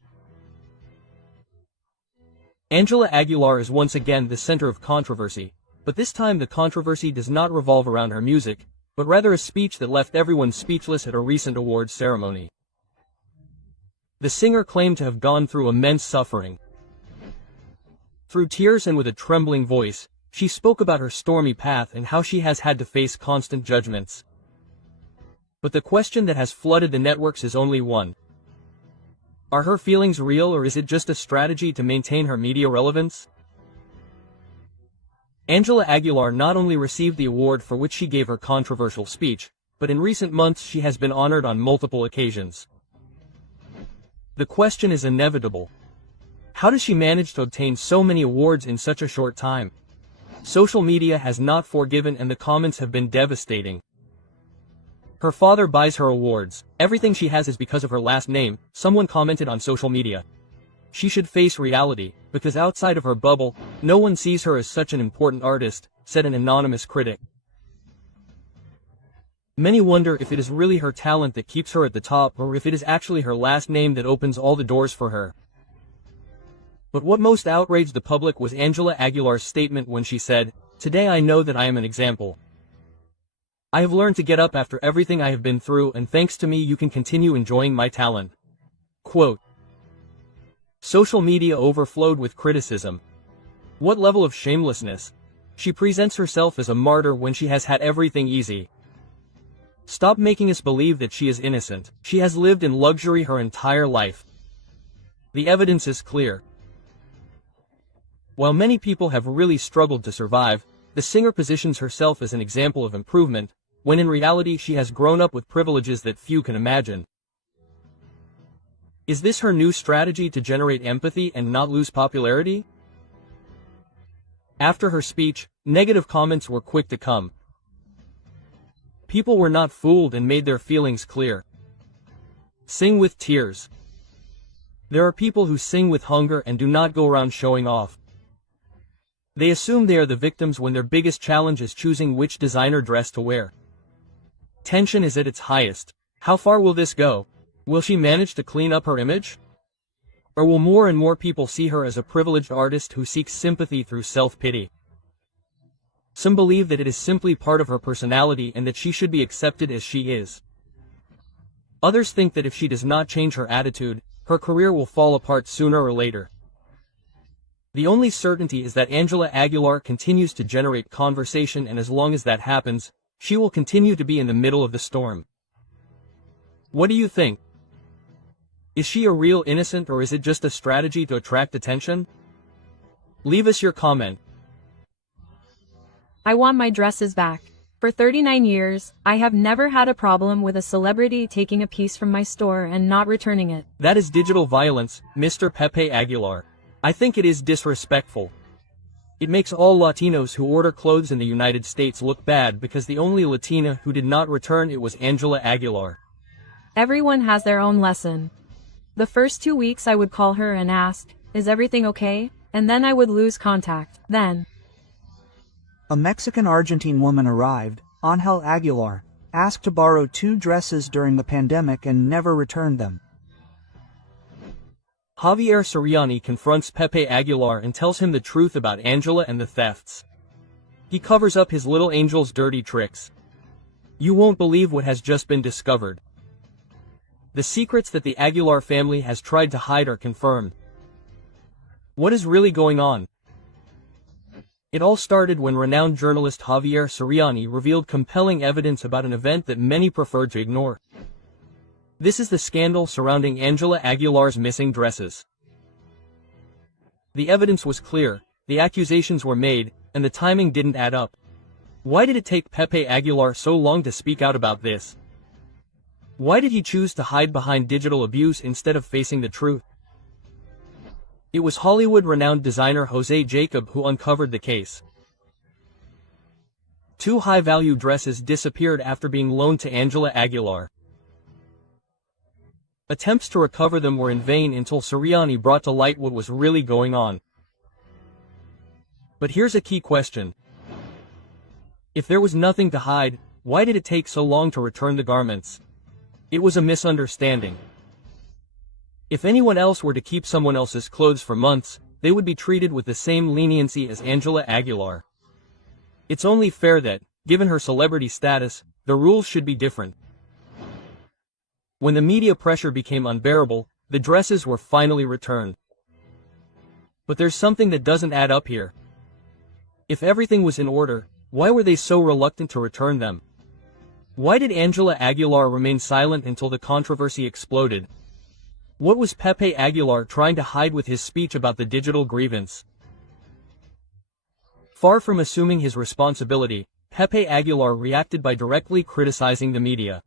Ángela Aguilar is once again the center of controversy, but this time the controversy does not revolve around her music, but rather a speech that left everyone speechless at a recent awards ceremony. The singer claimed to have gone through immense suffering. Through tears and with a trembling voice, she spoke about her stormy path and how she has had to face constant judgments. But the question that has flooded the networks is only one. Are her feelings real, or is it just a strategy to maintain her media relevance? Ángela Aguilar not only received the award for which she gave her controversial speech, but in recent months she has been honored on multiple occasions. The question is inevitable. How does she manage to obtain so many awards in such a short time? Social media has not forgiven and the comments have been devastating. Her father buys her awards. Everything she has is because of her last name, someone commented on social media. She should face reality, because outside of her bubble, no one sees her as such an important artist, said an anonymous critic. Many wonder if it is really her talent that keeps her at the top, or if it is actually her last name that opens all the doors for her. But what most outraged the public was Ángela Aguilar's statement when she said, "Today I know that I am an example. I have learned to get up after everything I have been through, and thanks to me you can continue enjoying my talent." Quote. Social media overflowed with criticism. What level of shamelessness? She presents herself as a martyr when she has had everything easy. Stop making us believe that she is innocent. She has lived in luxury her entire life. The evidence is clear. While many people have really struggled to survive, the singer positions herself as an example of improvement, when in reality she has grown up with privileges that few can imagine. Is this her new strategy to generate empathy and not lose popularity? After her speech, negative comments were quick to come. People were not fooled and made their feelings clear. Sing with tears. There are people who sing with hunger and do not go around showing off. They assume they are the victims when their biggest challenge is choosing which designer dress to wear. Tension is at its highest. How far will this go? Will she manage to clean up her image? Or will more and more people see her as a privileged artist who seeks sympathy through self-pity? Some believe that it is simply part of her personality and that she should be accepted as she is. Others think that if she does not change her attitude, her career will fall apart sooner or later. The only certainty is that Ángela Aguilar continues to generate conversation, and as long as that happens, she will continue to be in the middle of the storm. What do you think? Is she a real innocent or is it just a strategy to attract attention? Leave us your comment. I want my dresses back. For 39 years, I have never had a problem with a celebrity taking a piece from my store and not returning it. That is digital violence, Mr. Pépe Aguilar. I think it is disrespectful. It makes all Latinos who order clothes in the United States look bad because the only Latina who did not return it was Ángela Aguilar. Everyone has their own lesson. The first 2 weeks I would call her and ask, "Is everything okay?" And then I would lose contact. Then a Mexican-Argentine woman arrived, Ángela Aguilar, asked to borrow 2 dresses during the pandemic and never returned them. Javier Soriani confronts Pépe Aguilar and tells him the truth about Ángela and the thefts. He covers up his little angel's dirty tricks. You won't believe what has just been discovered. The secrets that the Aguilar family has tried to hide are confirmed. What is really going on? It all started when renowned journalist Javier Soriani revealed compelling evidence about an event that many preferred to ignore. This is the scandal surrounding Ángela Aguilar's missing dresses. The evidence was clear, the accusations were made, and the timing didn't add up. Why did it take Pépe Aguilar so long to speak out about this? Why did he choose to hide behind digital abuse instead of facing the truth? It was Hollywood-renowned designer Jose Jacob who uncovered the case. 2 high-value dresses disappeared after being loaned to Ángela Aguilar. Attempts to recover them were in vain until Soriani brought to light what was really going on. But here's a key question. If there was nothing to hide, why did it take so long to return the garments? It was a misunderstanding. If anyone else were to keep someone else's clothes for months, they would be treated with the same leniency as Ángela Aguilar. It's only fair that, given her celebrity status, the rules should be different. When the media pressure became unbearable, the dresses were finally returned. But there's something that doesn't add up here. If everything was in order, why were they so reluctant to return them? Why did Ángela Aguilar remain silent until the controversy exploded? What was Pépe Aguilar trying to hide with his speech about the digital grievance? Far from assuming his responsibility, Pépe Aguilar reacted by directly criticizing the media.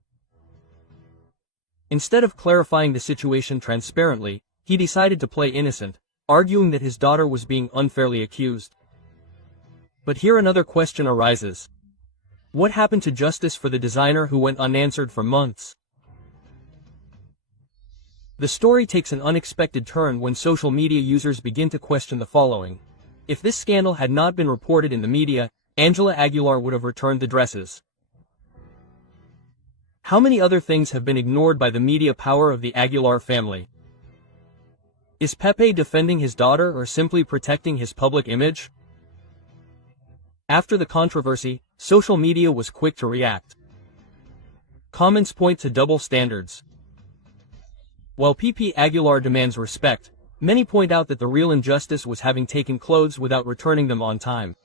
Instead of clarifying the situation transparently, he decided to play innocent, arguing that his daughter was being unfairly accused. But here another question arises. What happened to justice for the designer who went unanswered for months? The story takes an unexpected turn when social media users begin to question the following. If this scandal had not been reported in the media, Ángela Aguilar would have returned the dresses. How many other things have been ignored by the media power of the Aguilar family? Is Pépe defending his daughter or simply protecting his public image? After the controversy, social media was quick to react. Comments point to double standards. While Pépe Aguilar demands respect, many point out that the real injustice was having taken clothes without returning them on time.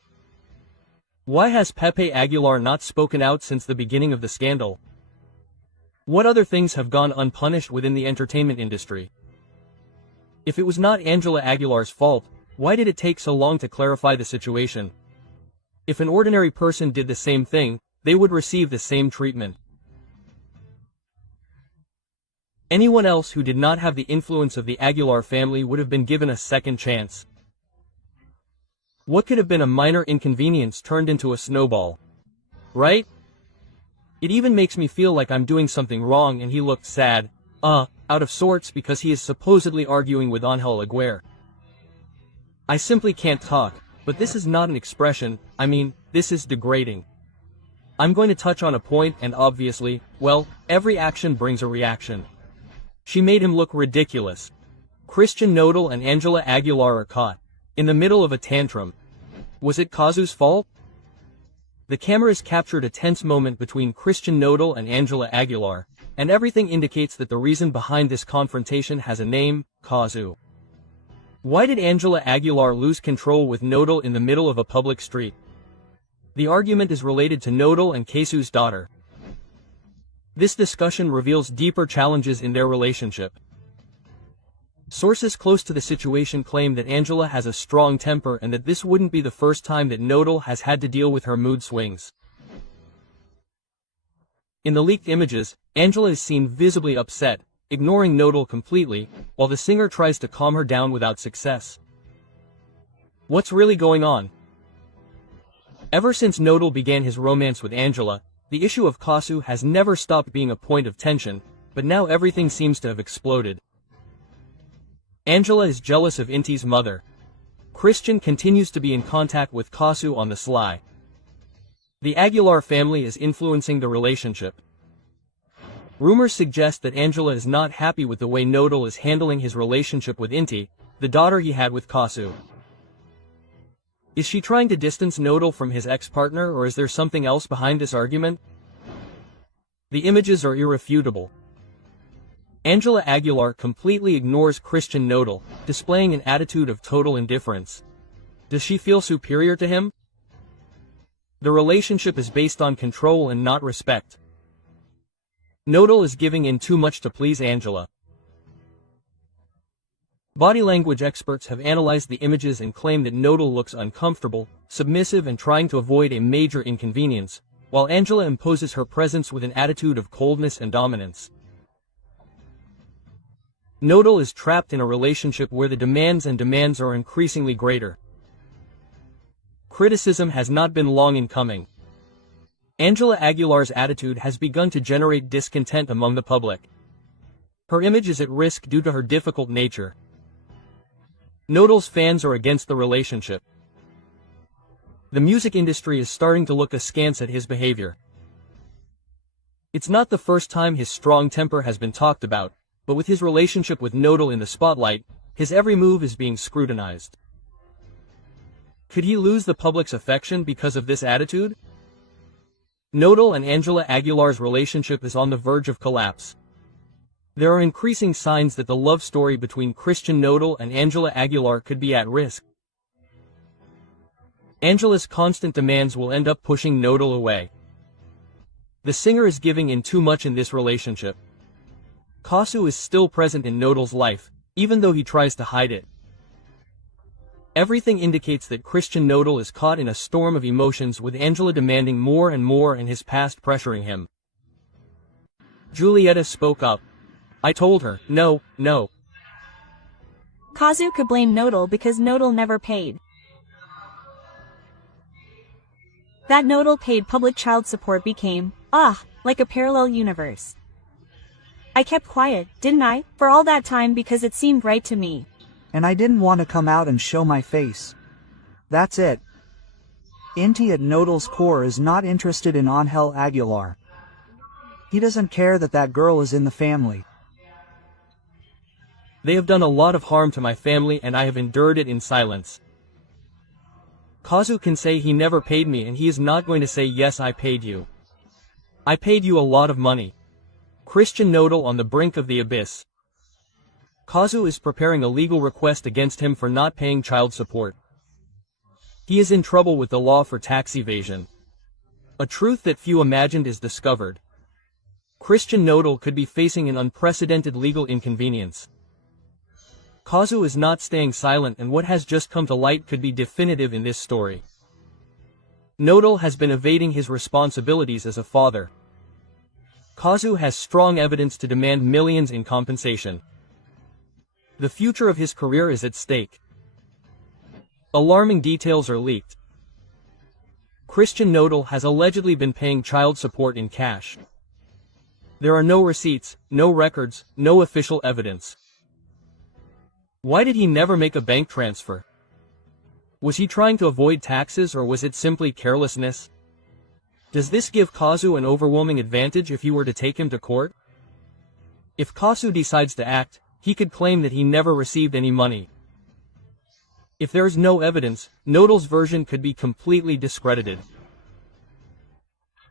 Why has Pépe Aguilar not spoken out since the beginning of the scandal? What other things have gone unpunished within the entertainment industry? If it was not Ángela Aguilar's fault, why did it take so long to clarify the situation? If an ordinary person did the same thing, they would receive the same treatment. Anyone else who did not have the influence of the Aguilar family would have been given a second chance. What could have been a minor inconvenience turned into a snowball? Right? It even makes me feel like I'm doing something wrong, and he looked sad, out of sorts because he is supposedly arguing with Ángela Aguilar. I simply can't talk, but this is not an expression, I mean, this is degrading. I'm going to touch on a point and obviously, well, every action brings a reaction. She made him look ridiculous. Christian Nodal and Ángela Aguilar are caught in the middle of a tantrum. Was it Kazu's fault? The cameras captured a tense moment between Christian Nodal and Ángela Aguilar, and everything indicates that the reason behind this confrontation has a name, Kazu. Why did Ángela Aguilar lose control with Nodal in the middle of a public street? The argument is related to Nodal and Kazu's daughter. This discussion reveals deeper challenges in their relationship. Sources close to the situation claim that Angela has a strong temper and that this wouldn't be the first time that Nodal has had to deal with her mood swings. In the leaked images, Angela is seen visibly upset, ignoring Nodal completely, while the singer tries to calm her down without success. What's really going on? Ever since Nodal began his romance with Angela, the issue of Kasu has never stopped being a point of tension, but now everything seems to have exploded. Angela is jealous of Inti's mother. Christian continues to be in contact with Kasu on the sly. The Aguilar family is influencing the relationship. Rumors suggest that Angela is not happy with the way Nodal is handling his relationship with Inti, the daughter he had with Kasu. Is she trying to distance Nodal from his ex-partner, or is there something else behind this argument? The images are irrefutable. Angela Aguilar completely ignores Christian Nodal, displaying an attitude of total indifference. Does she feel superior to him? The relationship is based on control and not respect. Nodal is giving in too much to please Angela. Body language experts have analyzed the images and claim that Nodal looks uncomfortable, submissive and trying to avoid a major inconvenience, while Angela imposes her presence with an attitude of coldness and dominance. Nodal is trapped in a relationship where the demands are increasingly greater. Criticism has not been long in coming. Angela Aguilar's attitude has begun to generate discontent among the public. Her image is at risk due to her difficult nature. Nodal's fans are against the relationship. The music industry is starting to look askance at his behavior. It's not the first time his strong temper has been talked about, but with his relationship with Nodal in the spotlight, his every move is being scrutinized. Could he lose the public's affection because of this attitude? Nodal and Angela Aguilar's relationship is on the verge of collapse. There are increasing signs that the love story between Christian Nodal and Angela Aguilar could be at risk. Angela's constant demands will end up pushing Nodal away. The singer is giving in too much in this relationship. Kasu is still present in Nodal's life, even though he tries to hide it. Everything indicates that Christian Nodal is caught in a storm of emotions, with Angela demanding more and more and his past pressuring him. Julieta spoke up. I told her, no. Kazu could blame Nodal because Nodal never paid. That Nodal paid public child support became, like a parallel universe. I kept quiet, didn't I, for all that time because it seemed right to me. And I didn't want to come out and show my face. That's it. Inti at Nodal's core is not interested in Angel Aguilar. He doesn't care that that girl is in the family. They have done a lot of harm to my family and I have endured it in silence. Kazu can say he never paid me, and he is not going to say yes, I paid you. I paid you a lot of money. Christian Nodal on the brink of the abyss. Kazu is preparing a legal request against him for not paying child support. He is in trouble with the law for tax evasion. A truth that few imagined is discovered. Christian Nodal could be facing an unprecedented legal inconvenience. Kazu is not staying silent, and what has just come to light could be definitive in this story. Nodal has been evading his responsibilities as a father. Kazu has strong evidence to demand millions in compensation. The future of his career is at stake. Alarming details are leaked. Christian Nodal has allegedly been paying child support in cash. There are no receipts, no records, no official evidence. Why did he never make a bank transfer? Was he trying to avoid taxes, or was it simply carelessness? Does this give Kazu an overwhelming advantage if he were to take him to court? If Kazu decides to act, he could claim that he never received any money. If there is no evidence, Nodal's version could be completely discredited.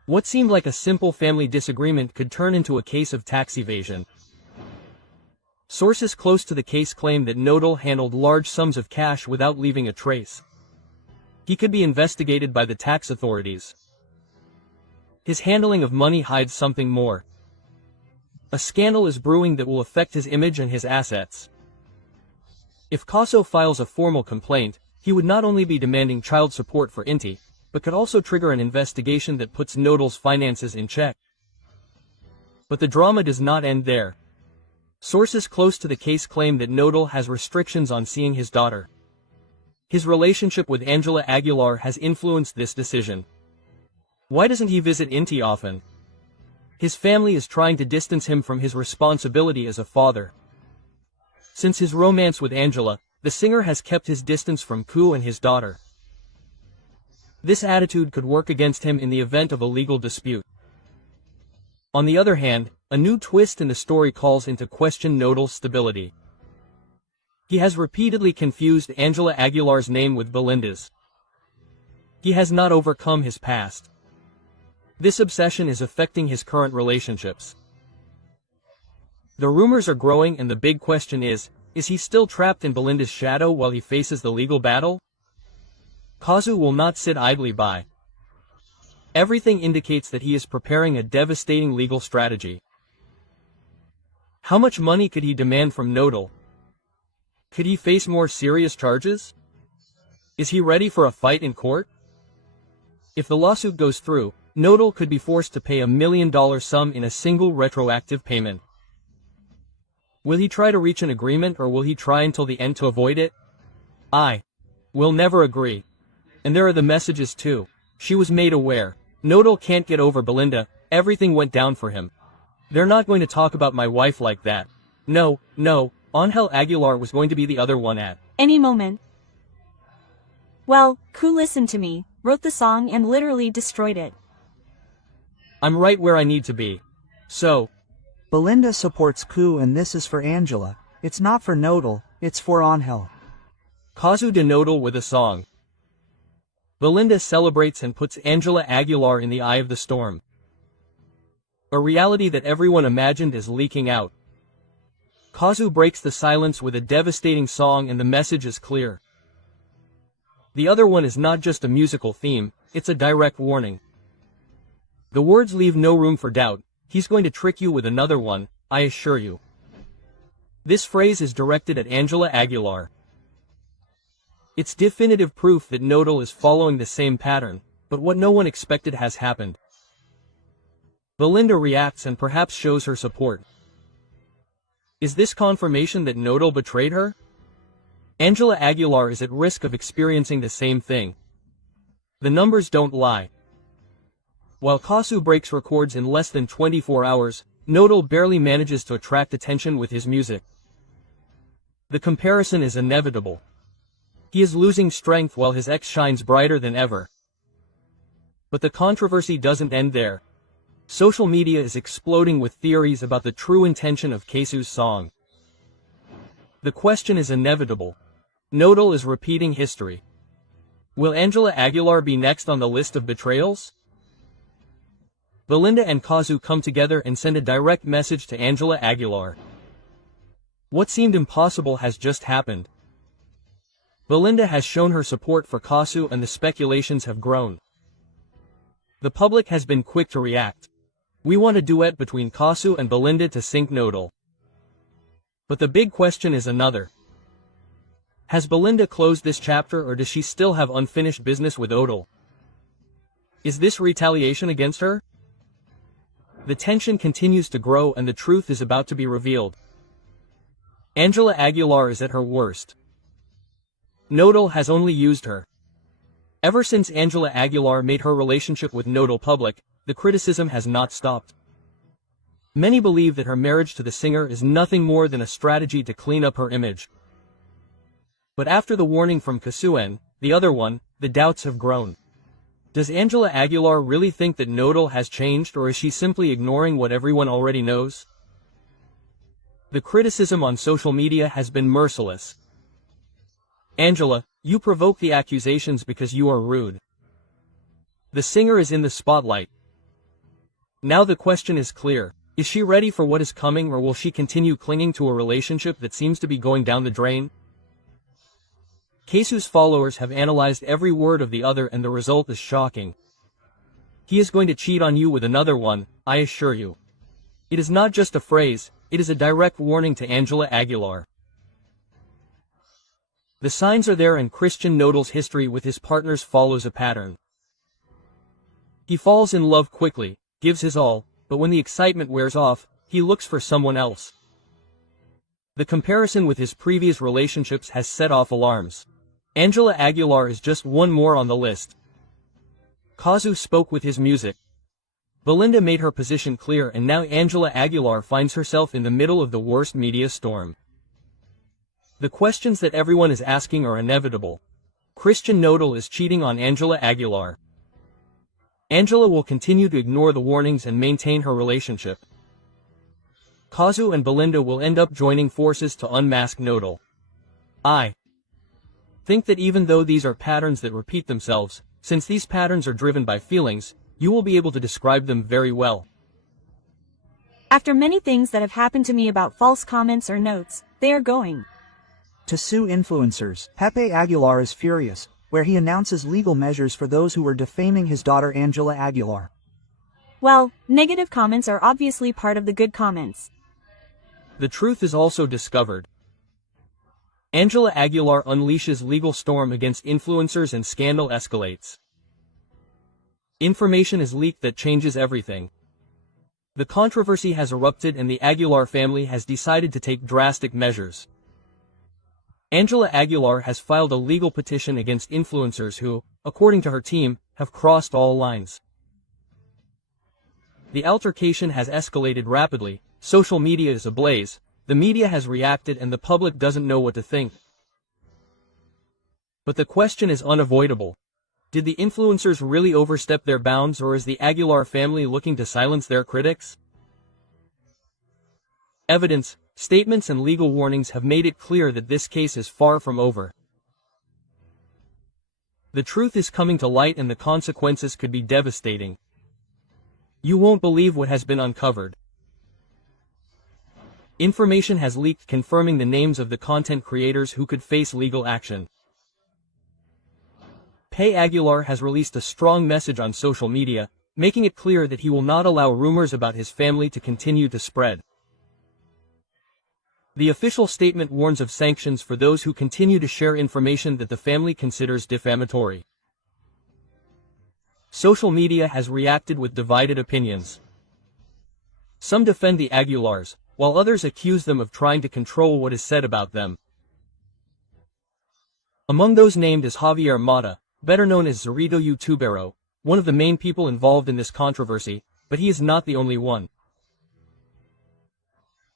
What seemed like a simple family disagreement could turn into a case of tax evasion. Sources close to the case claim that Nodal handled large sums of cash without leaving a trace. He could be investigated by the tax authorities. His handling of money hides something more. A scandal is brewing that will affect his image and his assets. If Caso files a formal complaint, he would not only be demanding child support for Inti, but could also trigger an investigation that puts Nodal's finances in check. But the drama does not end there. Sources close to the case claim that Nodal has restrictions on seeing his daughter. His relationship with Ángela Aguilar has influenced this decision. Why doesn't he visit Inti often? His family is trying to distance him from his responsibility as a father. Since his romance with Ángela, the singer has kept his distance from Ku and his daughter. This attitude could work against him in the event of a legal dispute. On the other hand, a new twist in the story calls into question Nodal's stability. He has repeatedly confused Ángela Aguilar's name with Belinda's. He has not overcome his past. This obsession is affecting his current relationships. The rumors are growing, and the big question is he still trapped in Belinda's shadow while he faces the legal battle? Caso will not sit idly by. Everything indicates that he is preparing a devastating legal strategy. How much money could he demand from Nodal? Could he face more serious charges? Is he ready for a fight in court? If the lawsuit goes through, Nodal could be forced to pay $1 million sum in a single retroactive payment. Will he try to reach an agreement, or will he try until the end to avoid it? I will never agree. And there are the messages too. She was made aware. Nodal can't get over Belinda, everything went down for him. They're not going to talk about my wife like that. No, Ángela Aguilar was going to be the other one at any moment. Well, Ku listened to me, wrote the song and literally destroyed it. I'm right where I need to be. So, Belinda supports Ku, and this is for Ángela. It's not for Nodal, it's for Ángel. Caso de Nodal with a song. Belinda celebrates and puts Ángela Aguilar in the eye of the storm. A reality that everyone imagined is leaking out. Caso breaks the silence with a devastating song, and the message is clear. The other one is not just a musical theme, it's a direct warning. The words leave no room for doubt. He's going to trick you with another one, I assure you. This phrase is directed at Ángela Aguilar. It's definitive proof that Nodal is following the same pattern, but what no one expected has happened. Belinda reacts and perhaps shows her support. Is this confirmation that Nodal betrayed her? Ángela Aguilar is at risk of experiencing the same thing. The numbers don't lie. While Caso breaks records in less than 24 hours, Nodal barely manages to attract attention with his music. The comparison is inevitable. He is losing strength while his ex shines brighter than ever. But the controversy doesn't end there. Social media is exploding with theories about the true intention of Caso's song. The question is inevitable. Nodal is repeating history. Will Ángela Aguilar be next on the list of betrayals? Belinda and Caso come together and send a direct message to Ángela Aguilar. What seemed impossible has just happened. Belinda has shown her support for Caso, and the speculations have grown. The public has been quick to react. We want a duet between Caso and Belinda to sink Nodal. But the big question is another. Has Belinda closed this chapter, or does she still have unfinished business with Nodal? Is this retaliation against her? The tension continues to grow, and the truth is about to be revealed. Ángela Aguilar is at her worst. Nodal has only used her. Ever since Ángela Aguilar made her relationship with Nodal public, the criticism has not stopped. Many believe that her marriage to the singer is nothing more than a strategy to clean up her image. But after the warning from Caso, the other one, the doubts have grown. Does Ángela Aguilar really think that Nodal has changed, or is she simply ignoring what everyone already knows? The criticism on social media has been merciless. Ángela, you provoke the accusations because you are rude. The singer is in the spotlight. Now the question is clear. Is she ready for what is coming, or will she continue clinging to a relationship that seems to be going down the drain? Caso's followers have analyzed every word of the other, and the result is shocking. He is going to cheat on you with another one, I assure you. It is not just a phrase, it is a direct warning to Ángela Aguilar. The signs are there, and Christian Nodal's history with his partners follows a pattern. He falls in love quickly, gives his all, but when the excitement wears off, he looks for someone else. The comparison with his previous relationships has set off alarms. Ángela Aguilar is just one more on the list. Kazu spoke with his music. Belinda made her position clear, and now Ángela Aguilar finds herself in the middle of the worst media storm. The questions that everyone is asking are inevitable. Christian Nodal is cheating on Ángela Aguilar. Ángela will continue to ignore the warnings and maintain her relationship. Kazu and Belinda will end up joining forces to unmask Nodal. I think that even though these are patterns that repeat themselves, since these patterns are driven by feelings, you will be able to describe them very well. After many things that have happened to me about false comments or notes, they are going to sue influencers. Pépe Aguilar is furious, where he announces legal measures for those who were defaming his daughter Ángela Aguilar. Well, negative comments are obviously part of the good comments. The truth is also discovered. Ángela Aguilar unleashes legal storm against influencers and scandal escalates. Information is leaked that changes everything. The controversy has erupted and the Aguilar family has decided to take drastic measures. Ángela Aguilar has filed a legal petition against influencers who, according to her team, have crossed all lines. The altercation has escalated rapidly, social media is ablaze, the media has reacted and the public doesn't know what to think. But the question is unavoidable. Did the influencers really overstep their bounds, or is the Aguilar family looking to silence their critics? Evidence, statements and legal warnings have made it clear that this case is far from over. The truth is coming to light and the consequences could be devastating. You won't believe what has been uncovered. Information has leaked confirming the names of the content creators who could face legal action. Pépe Aguilar has released a strong message on social media, making it clear that he will not allow rumors about his family to continue to spread. The official statement warns of sanctions for those who continue to share information that the family considers defamatory. Social media has reacted with divided opinions. Some defend the Aguilars, while others accuse them of trying to control what is said about them. Among those named is Javier Mata, better known as Zorrito YouTubero, one of the main people involved in this controversy, but he is not the only one.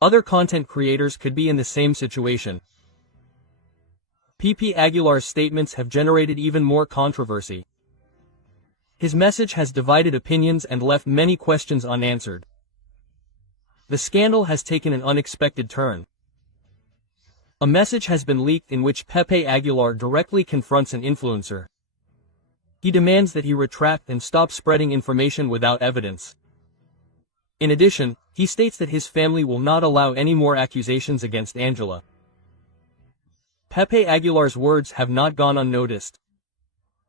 Other content creators could be in the same situation. Pépe Aguilar's statements have generated even more controversy. His message has divided opinions and left many questions unanswered. The scandal has taken an unexpected turn. A message has been leaked in which Pépe Aguilar directly confronts an influencer. He demands that he retract and stop spreading information without evidence. In addition, he states that his family will not allow any more accusations against Ángela. Pépe Aguilar's words have not gone unnoticed.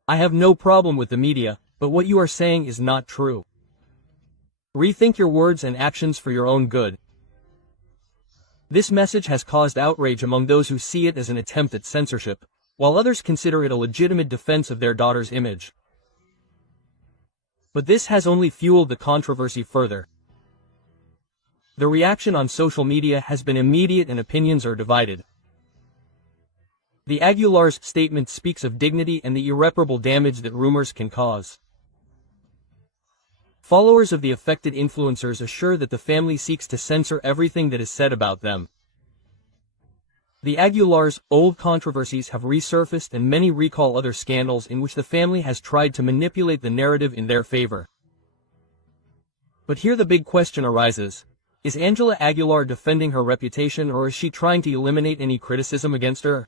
I have no problem with the media, but what you are saying is not true. Rethink your words and actions for your own good. This message has caused outrage among those who see it as an attempt at censorship, while others consider it a legitimate defense of their daughter's image. But this has only fueled the controversy further. The reaction on social media has been immediate and opinions are divided. The Aguilar's statement speaks of dignity and the irreparable damage that rumors can cause. Followers of the affected influencers assure that the family seeks to censor everything that is said about them. The Aguilar's old controversies have resurfaced and many recall other scandals in which the family has tried to manipulate the narrative in their favor. But here the big question arises. Is Ángela Aguilar defending her reputation, or is she trying to eliminate any criticism against her?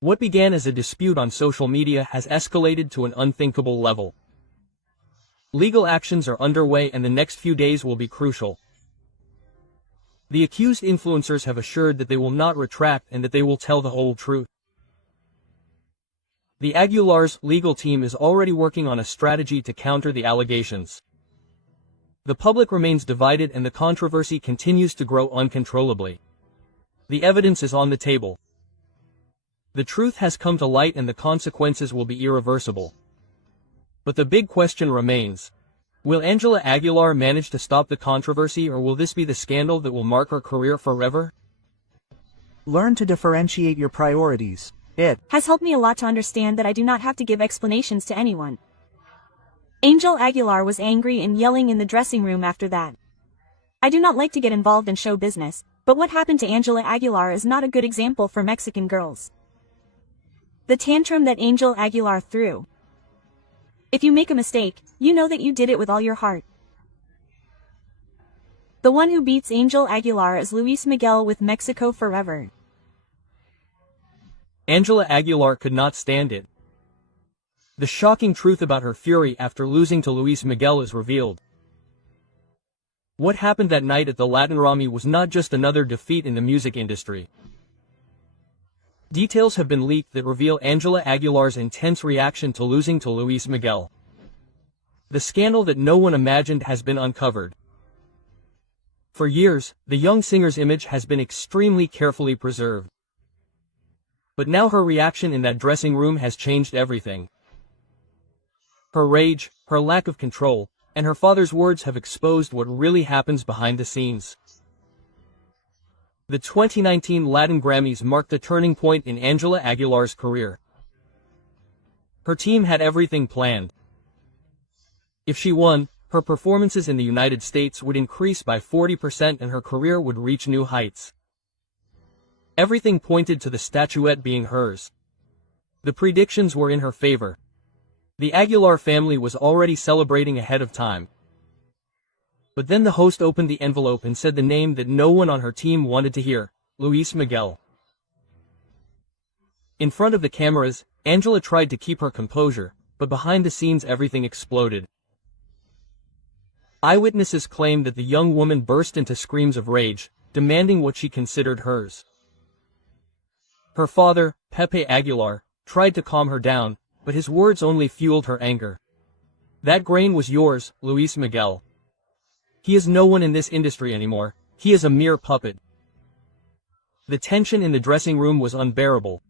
What began as a dispute on social media has escalated to an unthinkable level. Legal actions are underway and the next few days will be crucial. The accused influencers have assured that they will not retract and that they will tell the whole truth. The Aguilar's legal team is already working on a strategy to counter the allegations. The public remains divided and the controversy continues to grow uncontrollably. The evidence is on the table. The truth has come to light and the consequences will be irreversible. But the big question remains. Will Ángela Aguilar manage to stop the controversy, or will this be the scandal that will mark her career forever? Learn to differentiate your priorities. It has helped me a lot to understand that I do not have to give explanations to anyone. Ángela Aguilar was angry and yelling in the dressing room after that. I do not like to get involved in show business, but what happened to Ángela Aguilar is not a good example for Mexican girls. The tantrum that Ángela Aguilar threw. If you make a mistake, you know that you did it with all your heart. The one who beats Ángela Aguilar is Luis Miguel with Mexico Forever. Ángela Aguilar could not stand it. The shocking truth about her fury after losing to Luis Miguel is revealed. What happened that night at the Latin Grammy was not just another defeat in the music industry. Details have been leaked that reveal Ángela Aguilar's intense reaction to losing to Luis Miguel. The scandal that no one imagined has been uncovered. For years, the young singer's image has been extremely carefully preserved. But now her reaction in that dressing room has changed everything. Her rage, her lack of control, and her father's words have exposed what really happens behind the scenes. The 2019 Latin Grammys marked a turning point in Ángela Aguilar's career. Her team had everything planned. If she won, her performances in the United States would increase by 40% and her career would reach new heights. Everything pointed to the statuette being hers. The predictions were in her favor. The Aguilar family was already celebrating ahead of time. But then the host opened the envelope and said the name that no one on her team wanted to hear, Luis Miguel. In front of the cameras, Ángela tried to keep her composure, but behind the scenes everything exploded. Eyewitnesses claimed that the young woman burst into screams of rage, demanding what she considered hers. Her father, Pépe Aguilar, tried to calm her down, but his words only fueled her anger. That grain was yours, Luis Miguel. He is no one in this industry anymore, he is a mere puppet. The tension in the dressing room was unbearable.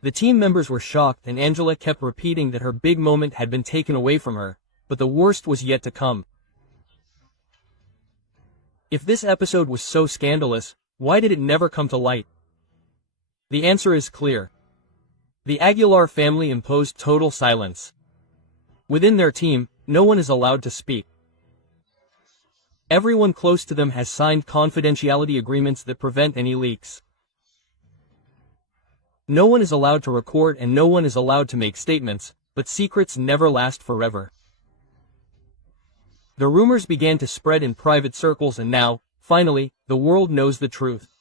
The team members were shocked and Ángela kept repeating that her big moment had been taken away from her, but the worst was yet to come. If this episode was so scandalous, why did it never come to light? The answer is clear. The Aguilar family imposed total silence. Within their team, no one is allowed to speak. Everyone close to them has signed confidentiality agreements that prevent any leaks. No one is allowed to record and no one is allowed to make statements, but secrets never last forever. The rumors began to spread in private circles and now, finally, the world knows the truth.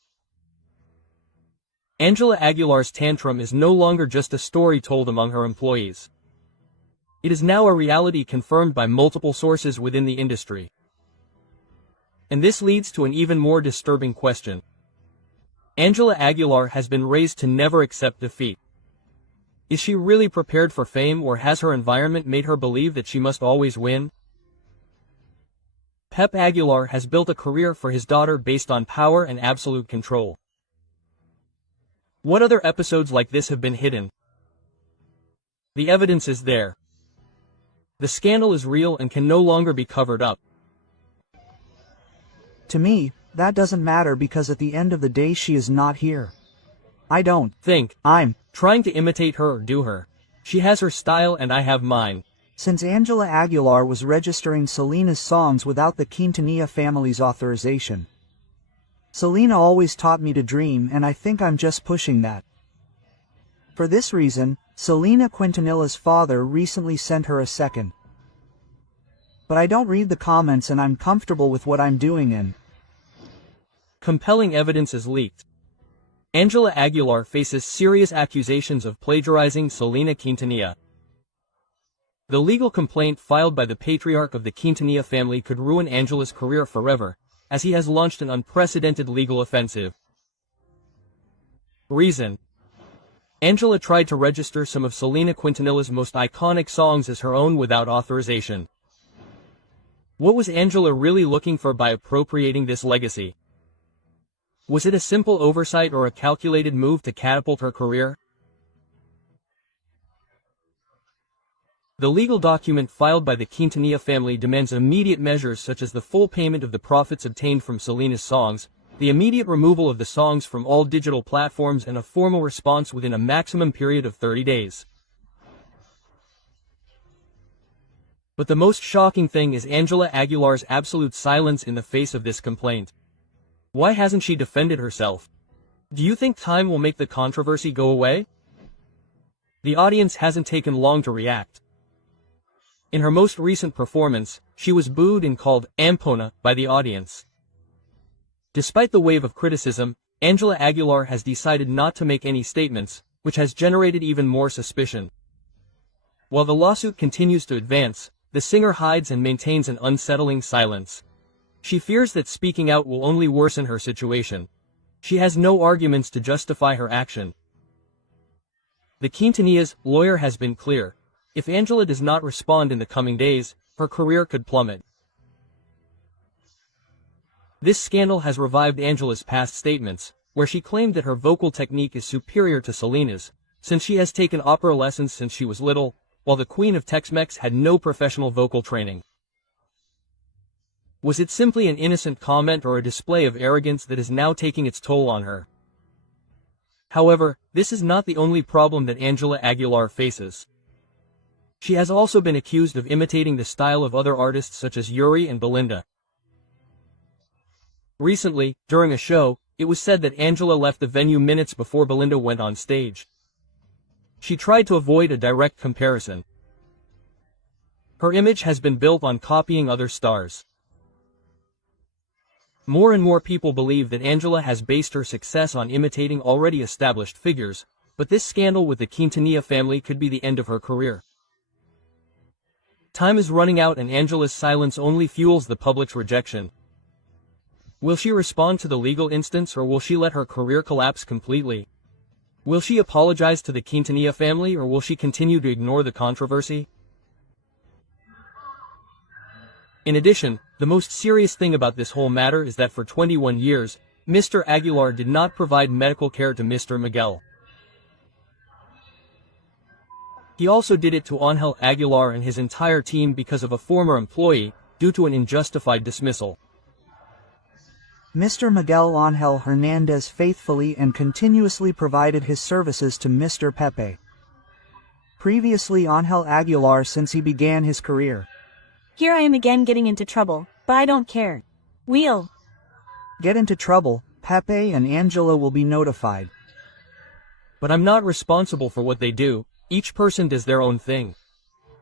Ángela Aguilar's tantrum is no longer just a story told among her employees. It is now a reality confirmed by multiple sources within the industry. And this leads to an even more disturbing question. Ángela Aguilar has been raised to never accept defeat. Is she really prepared for fame, or has her environment made her believe that she must always win? Pépe Aguilar has built a career for his daughter based on power and absolute control. What other episodes like this have been hidden? The evidence is there. The scandal is real and can no longer be covered up. To me, that doesn't matter because at the end of the day she is not here. I don't think I'm trying to imitate her or do her. She has her style and I have mine. Since Ángela Aguilar was registering Selena's songs without the Quintanilla family's authorization. Selena always taught me to dream and I think I'm just pushing that. For this reason, Selena Quintanilla's father recently sent her a second. But I don't read the comments and I'm comfortable with what I'm doing and compelling evidence is leaked. Ángela Aguilar faces serious accusations of plagiarizing Selena Quintanilla. The legal complaint filed by the patriarch of the Quintanilla family could ruin Ángela's career forever, as he has launched an unprecedented legal offensive. Reason: Ángela tried to register some of Selena Quintanilla's most iconic songs as her own without authorization. What was Ángela really looking for by appropriating this legacy? Was it a simple oversight or a calculated move to catapult her career? The legal document filed by the Quintanilla family demands immediate measures such as the full payment of the profits obtained from Selena's songs, the immediate removal of the songs from all digital platforms, and a formal response within a maximum period of 30 days. But the most shocking thing is Ángela Aguilar's absolute silence in the face of this complaint. Why hasn't she defended herself? Do you think time will make the controversy go away? The audience hasn't taken long to react. In her most recent performance, she was booed and called Ampona by the audience. Despite the wave of criticism, Ángela Aguilar has decided not to make any statements, which has generated even more suspicion. While the lawsuit continues to advance, the singer hides and maintains an unsettling silence. She fears that speaking out will only worsen her situation. She has no arguments to justify her action. The Quintanillas' lawyer has been clear. If Ángela does not respond in the coming days, her career could plummet. This scandal has revived Ángela's past statements, where she claimed that her vocal technique is superior to Selena's, since she has taken opera lessons since she was little, while the Queen of Tex-Mex had no professional vocal training. Was it simply an innocent comment or a display of arrogance that is now taking its toll on her? However, this is not the only problem that Ángela Aguilar faces. She has also been accused of imitating the style of other artists such as Yuri and Belinda. Recently, during a show, it was said that Ángela left the venue minutes before Belinda went on stage. She tried to avoid a direct comparison. Her image has been built on copying other stars. More and more people believe that Ángela has based her success on imitating already established figures, but this scandal with the Quintanilla family could be the end of her career. Time is running out and Ángela's silence only fuels the public's rejection. Will she respond to the legal instance or will she let her career collapse completely? Will she apologize to the Quintanilla family or will she continue to ignore the controversy? In addition, the most serious thing about this whole matter is that for 21 years, Mr. Aguilar did not provide medical care to Mr. Miguel. He also did it to Ángel Aguilar and his entire team because of a former employee, due to an unjustified dismissal. Mr. Miguel Ángel Hernández faithfully and continuously provided his services to Mr. Pépe. Previously Ángel Aguilar since he began his career. Here I am again getting into trouble, but I don't care. We'll get into trouble, Pépe and Ángela will be notified. But I'm not responsible for what they do. Each person does their own thing.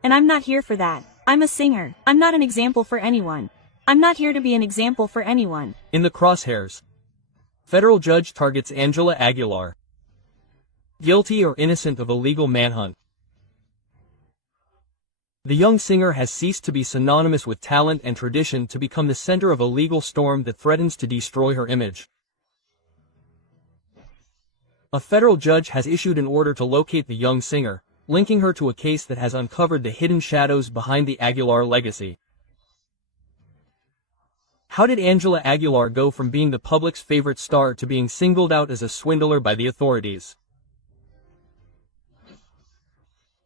And I'm not here for that. I'm a singer. I'm not an example for anyone. I'm not here to be an example for anyone. In the crosshairs. Federal judge targets Ángela Aguilar. Guilty or innocent of illegal manhunt. The young singer has ceased to be synonymous with talent and tradition to become the center of a legal storm that threatens to destroy her image. A federal judge has issued an order to locate the young singer, linking her to a case that has uncovered the hidden shadows behind the Aguilar legacy. How did Ángela Aguilar go from being the public's favorite star to being singled out as a swindler by the authorities?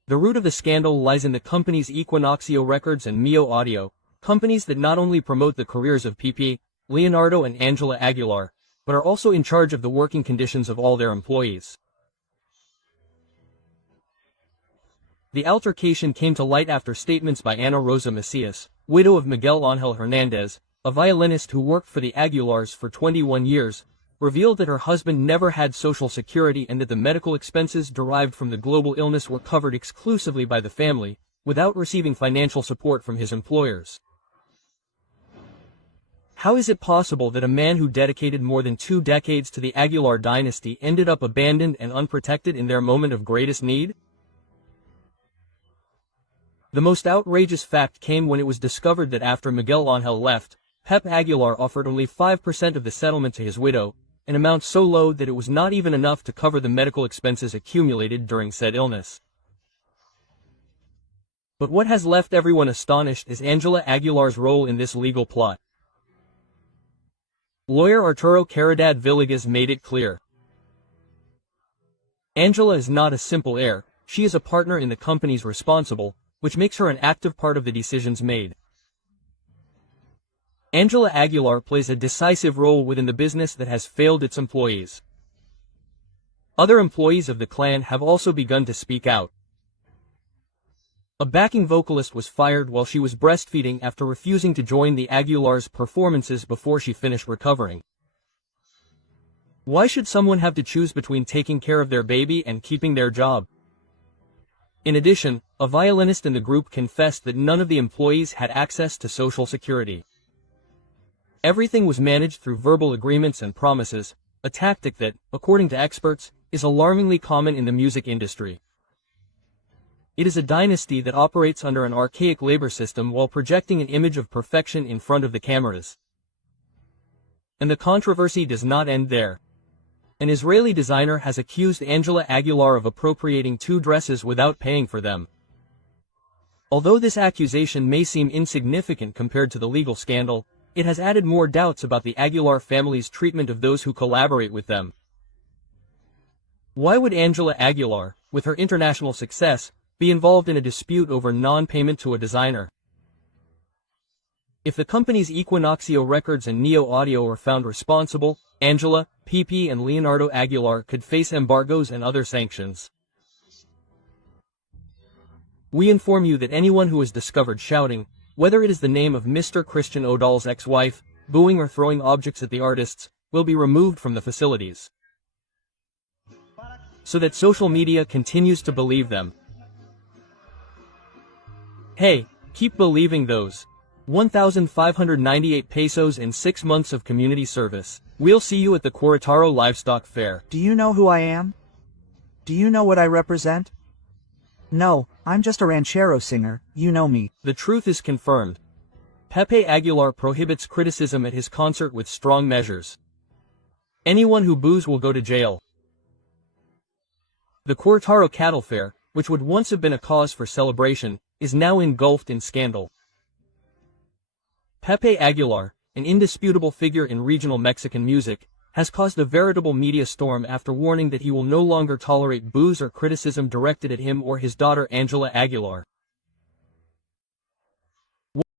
The root of the scandal lies in the companies Equinoxio Records and Mio Audio, companies that not only promote the careers of Pépe, Leonardo and Ángela Aguilar, but are also in charge of the working conditions of all their employees. The altercation came to light after statements by Ana Rosa Macias, widow of Miguel Ángel Hernández, a violinist who worked for the Aguilars for 21 years, revealed that her husband never had Social Security and that the medical expenses derived from the global illness were covered exclusively by the family, without receiving financial support from his employers. How is it possible that a man who dedicated more than 2 decades to the Aguilar dynasty ended up abandoned and unprotected in their moment of greatest need? The most outrageous fact came when it was discovered that after Miguel Ángel left, Pépe Aguilar offered only 5% of the settlement to his widow, an amount so low that it was not even enough to cover the medical expenses accumulated during said illness. But what has left everyone astonished is Ángela Aguilar's role in this legal plot. Lawyer Arturo Caridad Villegas made it clear. Ángela is not a simple heir, she is a partner in the companies responsible, which makes her an active part of the decisions made. Ángela Aguilar plays a decisive role within the business that has failed its employees. Other employees of the clan have also begun to speak out. A backing vocalist was fired while she was breastfeeding after refusing to join the Aguilars' performances before she finished recovering. Why should someone have to choose between taking care of their baby and keeping their job? In addition, a violinist in the group confessed that none of the employees had access to Social Security. Everything was managed through verbal agreements and promises, a tactic that, according to experts, is alarmingly common in the music industry. It is a dynasty that operates under an archaic labor system while projecting an image of perfection in front of the cameras. And the controversy does not end there. An Israeli designer has accused Ángela Aguilar of appropriating 2 dresses without paying for them. Although this accusation may seem insignificant compared to the legal scandal, it has added more doubts about the Aguilar family's treatment of those who collaborate with them. Why would Ángela Aguilar, with her international success, be involved in a dispute over non-payment to a designer? If the companies Equinoxio Records and Neo Audio are found responsible, Ángela, Pépe and Leonardo Aguilar could face embargoes and other sanctions. We inform you that anyone who is discovered shouting, whether it is the name of Mr. Christian O'Dall's ex-wife, booing or throwing objects at the artists, will be removed from the facilities. So that social media continues to believe them. Hey, keep believing those 1,598 pesos in 6 months of community service. We'll see you at the Querétaro Livestock Fair. Do you know who I am? Do you know what I represent? No, I'm just a ranchero singer, you know me. The truth is confirmed. Pépe Aguilar prohibits criticism at his concert with strong measures. Anyone who boos will go to jail. The Querétaro Cattle Fair, which would once have been a cause for celebration, is now engulfed in scandal. Pépe Aguilar, an indisputable figure in regional Mexican music, has caused a veritable media storm after warning that he will no longer tolerate boos or criticism directed at him or his daughter Ángela Aguilar.